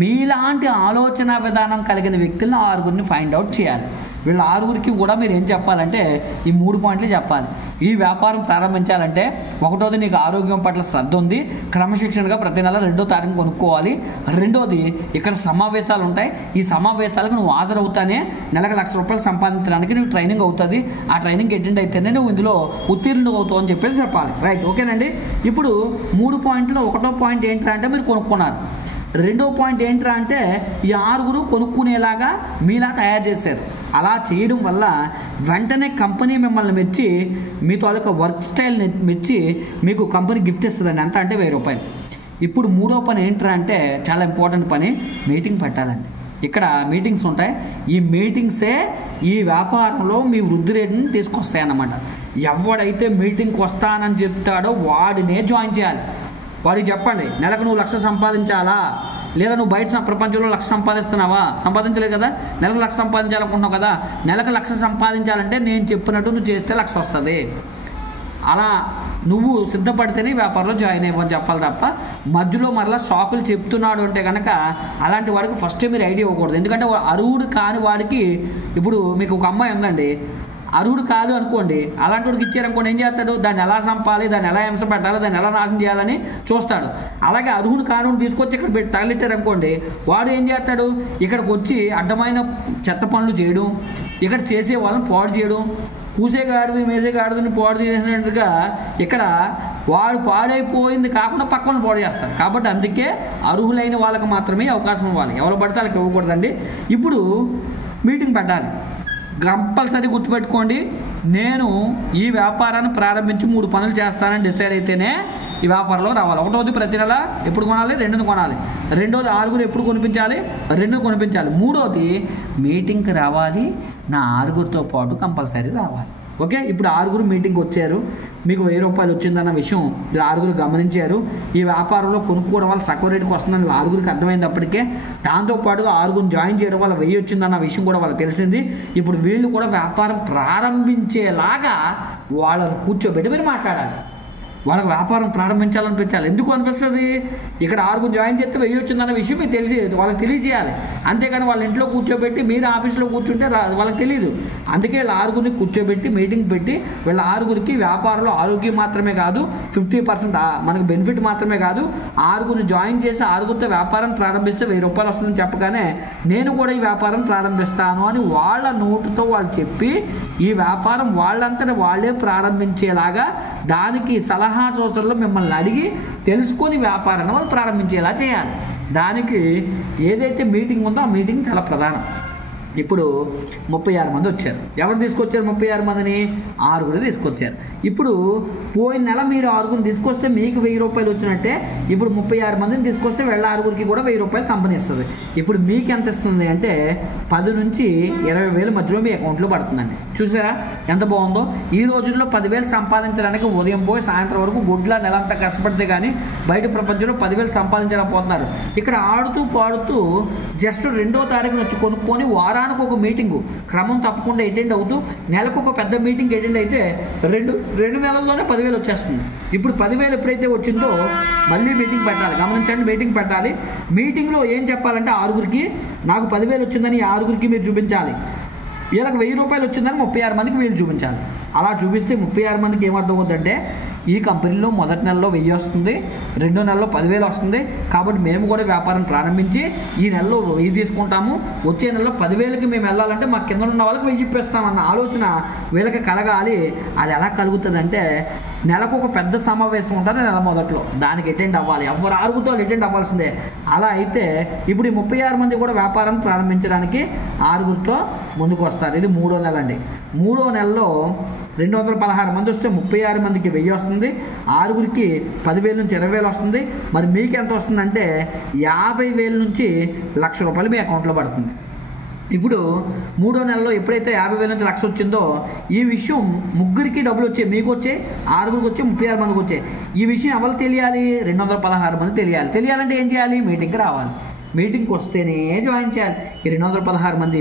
మీలాంటి ఆలోచన విధానం కలిగిన వ్యక్తులను 6 ఫైండ్ అవుట్ చేయాలి. వీళ్ళ 6 కూడా మీరు ఏం చెప్పాలంటే ఈ 3 పాయింట్లు చెప్పాలి. ఈ వ్యాపారం ప్రారంభించాలంటే 1వది నీకు ఆరోగ్యం పట్ల శ్రద్ధ ఉంది, క్రమశిక్షణగా ప్రతి నెల 2వ తారీఖు కొనుక్కోవాలి. 2వది ఇక్కడ సమావేశాలు ఉంటాయి, ఈ సమావేశాలకు నువ్వు హాజరవుతానే నెలకు ₹1,00,000 సంపాదించడానికి నువ్వు ట్రైనింగ్ అవుతుంది. ఆ ట్రైనింగ్ అటెండ్ అయితేనే నువ్వు ఇందులో ఉత్తీర్ణుడు అవుతావు అని చెప్పేసి చెప్పాలి. రైట్, ఓకేనండి. ఇప్పుడు 3 పాయింట్లో 1వ పాయింట్ ఏంటంటే అంటే మీరు కొనుక్కున్నారు. 2వ పాయింట్ ఏంట్రా అంటే ఈ 6 కొనుక్కునేలాగా మీలా తయారు చేశారు. అలా చేయడం వల్ల వెంటనే కంపెనీ మిమ్మల్ని మెచ్చి మీ తాలూకా వర్క్ స్టైల్ మెచ్చి మీకు కంపెనీ గిఫ్ట్ ఇస్తుందండి. ఎంత అంటే ₹1000. ఇప్పుడు 3వ పని ఏంట్రా అంటే చాలా ఇంపార్టెంట్ పని, మీటింగ్ పెట్టాలండి. ఇక్కడ మీటింగ్స్ ఉంటాయి. ఈ మీటింగ్సే ఈ వ్యాపారంలో మీ వృద్ధి రేటుని తీసుకొస్తాయి అన్నమాట. ఎవడైతే మీటింగ్కి వస్తానని చెప్తాడో వాడినే జాయిన్ చేయాలి. వాడికి చెప్పండి, నెలకు నువ్వు 1,00,000 సంపాదించాలా, లేదా నువ్వు బయట ప్రపంచంలో 1,00,000 సంపాదిస్తున్నావా, సంపాదించలేదు కదా, నెలకు 1,00,000 సంపాదించాలనుకుంటున్నావు కదా, నెలకు 1,00,000 సంపాదించాలంటే నేను చెప్పినట్టు నువ్వు చేస్తే 1,00,000 వస్తుంది. అలా నువ్వు సిద్ధపడితేనే వ్యాపారంలో జాయిన్ అయ్యమని చెప్పాలి తప్ప మధ్యలో మరలా షాకులు చెప్తున్నాడు అంటే కనుక అలాంటి వాడికి ఫస్టే మీరు ఐడియా ఇవ్వకూడదు. ఎందుకంటే అర్హుడు కాని వాడికి, ఇప్పుడు మీకు ఒక అమ్మాయి ఉందండి, అర్హుడు కాదు అనుకోండి, అలాంటి వాడికి ఇచ్చారనుకోండి ఏం చేస్తాడు, దాన్ని ఎలా చంపాలి, దాన్ని ఎలా హింస పెట్టాలి, దాన్ని ఎలా నాశనం చేయాలని చూస్తాడు. అలాగే అర్హుడు కాని తీసుకొచ్చి ఇక్కడ పెట్టి తగిలిట్టారనుకోండి, వాడు ఏం చేస్తాడు, ఇక్కడికి వచ్చి అడ్డమైన చెత్త పనులు చేయడం, ఇక్కడ చేసే వాళ్ళని పాడు చేయడం, పూసే గాడిది మేసే గాడిదని పాడు చేసినట్టుగా ఇక్కడ వాడు పాడైపోయింది కాకుండా పక్కన పాడు చేస్తారు. కాబట్టి అందుకే అర్హులైన వాళ్ళకి మాత్రమే అవకాశం ఇవ్వాలి, ఎవరు పడితే వాళ్ళకి ఇవ్వకూడదండి. ఇప్పుడు మీటింగ్ పెట్టాలి. కంపల్సరీ గుర్తుపెట్టుకోండి, నేను ఈ వ్యాపారాన్ని ప్రారంభించి 3 పనులు చేస్తానని డిసైడ్ అయితేనే ఈ వ్యాపారంలో రావాలి. 1వది ప్రతి నెల ఎప్పుడు కొనాలి, 2ని కొనాలి. 2వది 6 ఎప్పుడు కొనిపించాలి, 2 కొనిపించాలి. 3వది మీటింగ్కి రావాలి, నా 6 పాటు కంపల్సరీ రావాలి. ఓకే, ఇప్పుడు 6 మీటింగ్కి వచ్చారు, మీకు ₹1000 వచ్చిందన్న విషయం ఇలా 6 గమనించారు. ఈ వ్యాపారంలో కొనుక్కోవడం వల్ల తక్కువ రేటుకి వస్తుందని 6 అర్థమైనప్పటికే దాంతోపాటుగా 6 జాయిన్ చేయడం వల్ల 1000 వచ్చిందన్న విషయం కూడా వాళ్ళకి తెలిసింది. ఇప్పుడు వీళ్ళు కూడా వ్యాపారం ప్రారంభించేలాగా వాళ్ళని కూర్చోబెట్టి మీరు మాట్లాడాలి. వాళ్ళకి వ్యాపారం ప్రారంభించాలనిపించాలి. ఎందుకు అనిపిస్తుంది, ఇక్కడ 6 జాయిన్ చేస్తే 1000 వచ్చిందన్న విషయం మీకు వాళ్ళకి తెలియజేయాలి. అంతేకాని వాళ్ళ ఇంట్లో కూర్చోబెట్టి మీరు ఆఫీస్లో కూర్చుంటే వాళ్ళకి తెలియదు. అందుకే వీళ్ళ 6 కూర్చోబెట్టి మీటింగ్ పెట్టి వీళ్ళ 6 వ్యాపారంలో ఆరోగ్యం మాత్రమే కాదు, 50% మనకు బెనిఫిట్ మాత్రమే కాదు, 6 జాయిన్ చేసి 6 వ్యాపారం ప్రారంభిస్తే ₹1000 వస్తుందని చెప్పగానే నేను కూడా ఈ వ్యాపారం ప్రారంభిస్తాను అని వాళ్ళ నోటుతో వాళ్ళు చెప్పి ఈ వ్యాపారం వాళ్ళంతటా వాళ్ళే ప్రారంభించేలాగా దానికి సలహా సూచనలు మిమ్మల్ని అడిగి తెలుసుకొని వ్యాపారాన్ని వాళ్ళు ప్రారంభించేలా చేయాలి. దానికి ఏదైతే మీటింగ్ ఉందో ఆ మీటింగ్ చాలా ప్రధానం. ఇప్పుడు 36 మంది వచ్చారు. ఎవరు తీసుకొచ్చారు 36 మందిని? 6 తీసుకొచ్చారు. ఇప్పుడు పోయిన నెల మీరు 6 తీసుకొస్తే మీకు ₹1000 వచ్చినట్టే ఇప్పుడు 36 మందిని తీసుకొస్తే వీళ్ళ 6 కూడా ₹1000 కంపెనీ ఇస్తుంది. ఇప్పుడు మీకు ఎంత ఇస్తుంది అంటే 10 నుంచి 20,000 మధ్యలో మీ అకౌంట్లో పడుతుందండి. చూసారా ఎంత బాగుందో? ఈ రోజుల్లో 10,000 సంపాదించడానికి ఉదయం పోయి సాయంత్రం వరకు గుడ్ల నెలంతా కష్టపడితే కానీ బయట ప్రపంచంలో 10,000 సంపాదించలేకపోతున్నారు. ఇక్కడ ఆడుతూ పాడుతూ జస్ట్ 2వ తారీఖున వచ్చి కొనుక్కొని వారానికి ఒక మీటింగు క్రమం తప్పకుండా అటెండ్ అవుతూ నెలకు ఒక పెద్ద మీటింగ్ అటెండ్ అయితే రెండు నెలల్లోనే 10,000 వచ్చేస్తుంది. ఇప్పుడు 10,000 ఎప్పుడైతే వచ్చిందో మళ్ళీ మీటింగ్ పెట్టాలి. గమనించండి, మీటింగ్ పెట్టాలి. మీటింగ్లో ఏం చెప్పాలంటే 6 నాకు 10,000 వచ్చిందని 6 మీరు చూపించాలి. వీళ్ళకి ₹1000 వచ్చిందని 36 మందికి వీళ్ళు చూపించాలి. అలా చూపిస్తే 36 మందికి ఏమర్థం అవుతుందంటే ఈ కంపెనీలో మొదటి నెలలో 1000 వస్తుంది, 2వ నెలలో 10,000 వస్తుంది. కాబట్టి మేము కూడా వ్యాపారం ప్రారంభించి ఈ నెలలో 1000 తీసుకుంటాము, వచ్చే నెలలో 10,000కి మేము వెళ్ళాలంటే మా కింద ఉన్న వాళ్ళకి 1000 ఇప్పిస్తామన్న ఆలోచన వీళ్ళకి కలగాలి. అది ఎలా కలుగుతుందంటే నెలకు ఒక పెద్ద సమావేశం ఉంటుంది నెల మొదట్లో, దానికి అటెండ్ అవ్వాలి. ఎవరు 6 అటెండ్ అవ్వాల్సిందే. అలా అయితే ఇప్పుడు ఈ 36 మంది కూడా వ్యాపారం ప్రారంభించడానికి 6 ముందుకు వస్తారు. ఇది 3వ నెల అండి. 3వ నెలలో 216 మంది వస్తే 36 మందికి 1000 వస్తుంది, 6 10,000 నుంచి 20,000 వస్తుంది. మరి మీకు ఎంత వస్తుందంటే 50,000 నుంచి ₹1,00,000 మీ అకౌంట్లో పడుతుంది. ఇప్పుడు 3వ నెలలో ఎప్పుడైతే 50,000 నుంచి 1,00,000 వచ్చిందో ఈ విషయం 3 డబ్బులు వచ్చాయి, మీకు వచ్చాయి, 6 వచ్చాయి, 36 మందికి వచ్చాయి. ఈ విషయం ఎవరికి తెలియాలి? 216 మంది తెలియాలి. తెలియాలంటే ఏం చేయాలి? మీటింగ్కి రావాలి. మీటింగ్కి వస్తేనే జాయిన్ చేయాలి. ఈ 216 మంది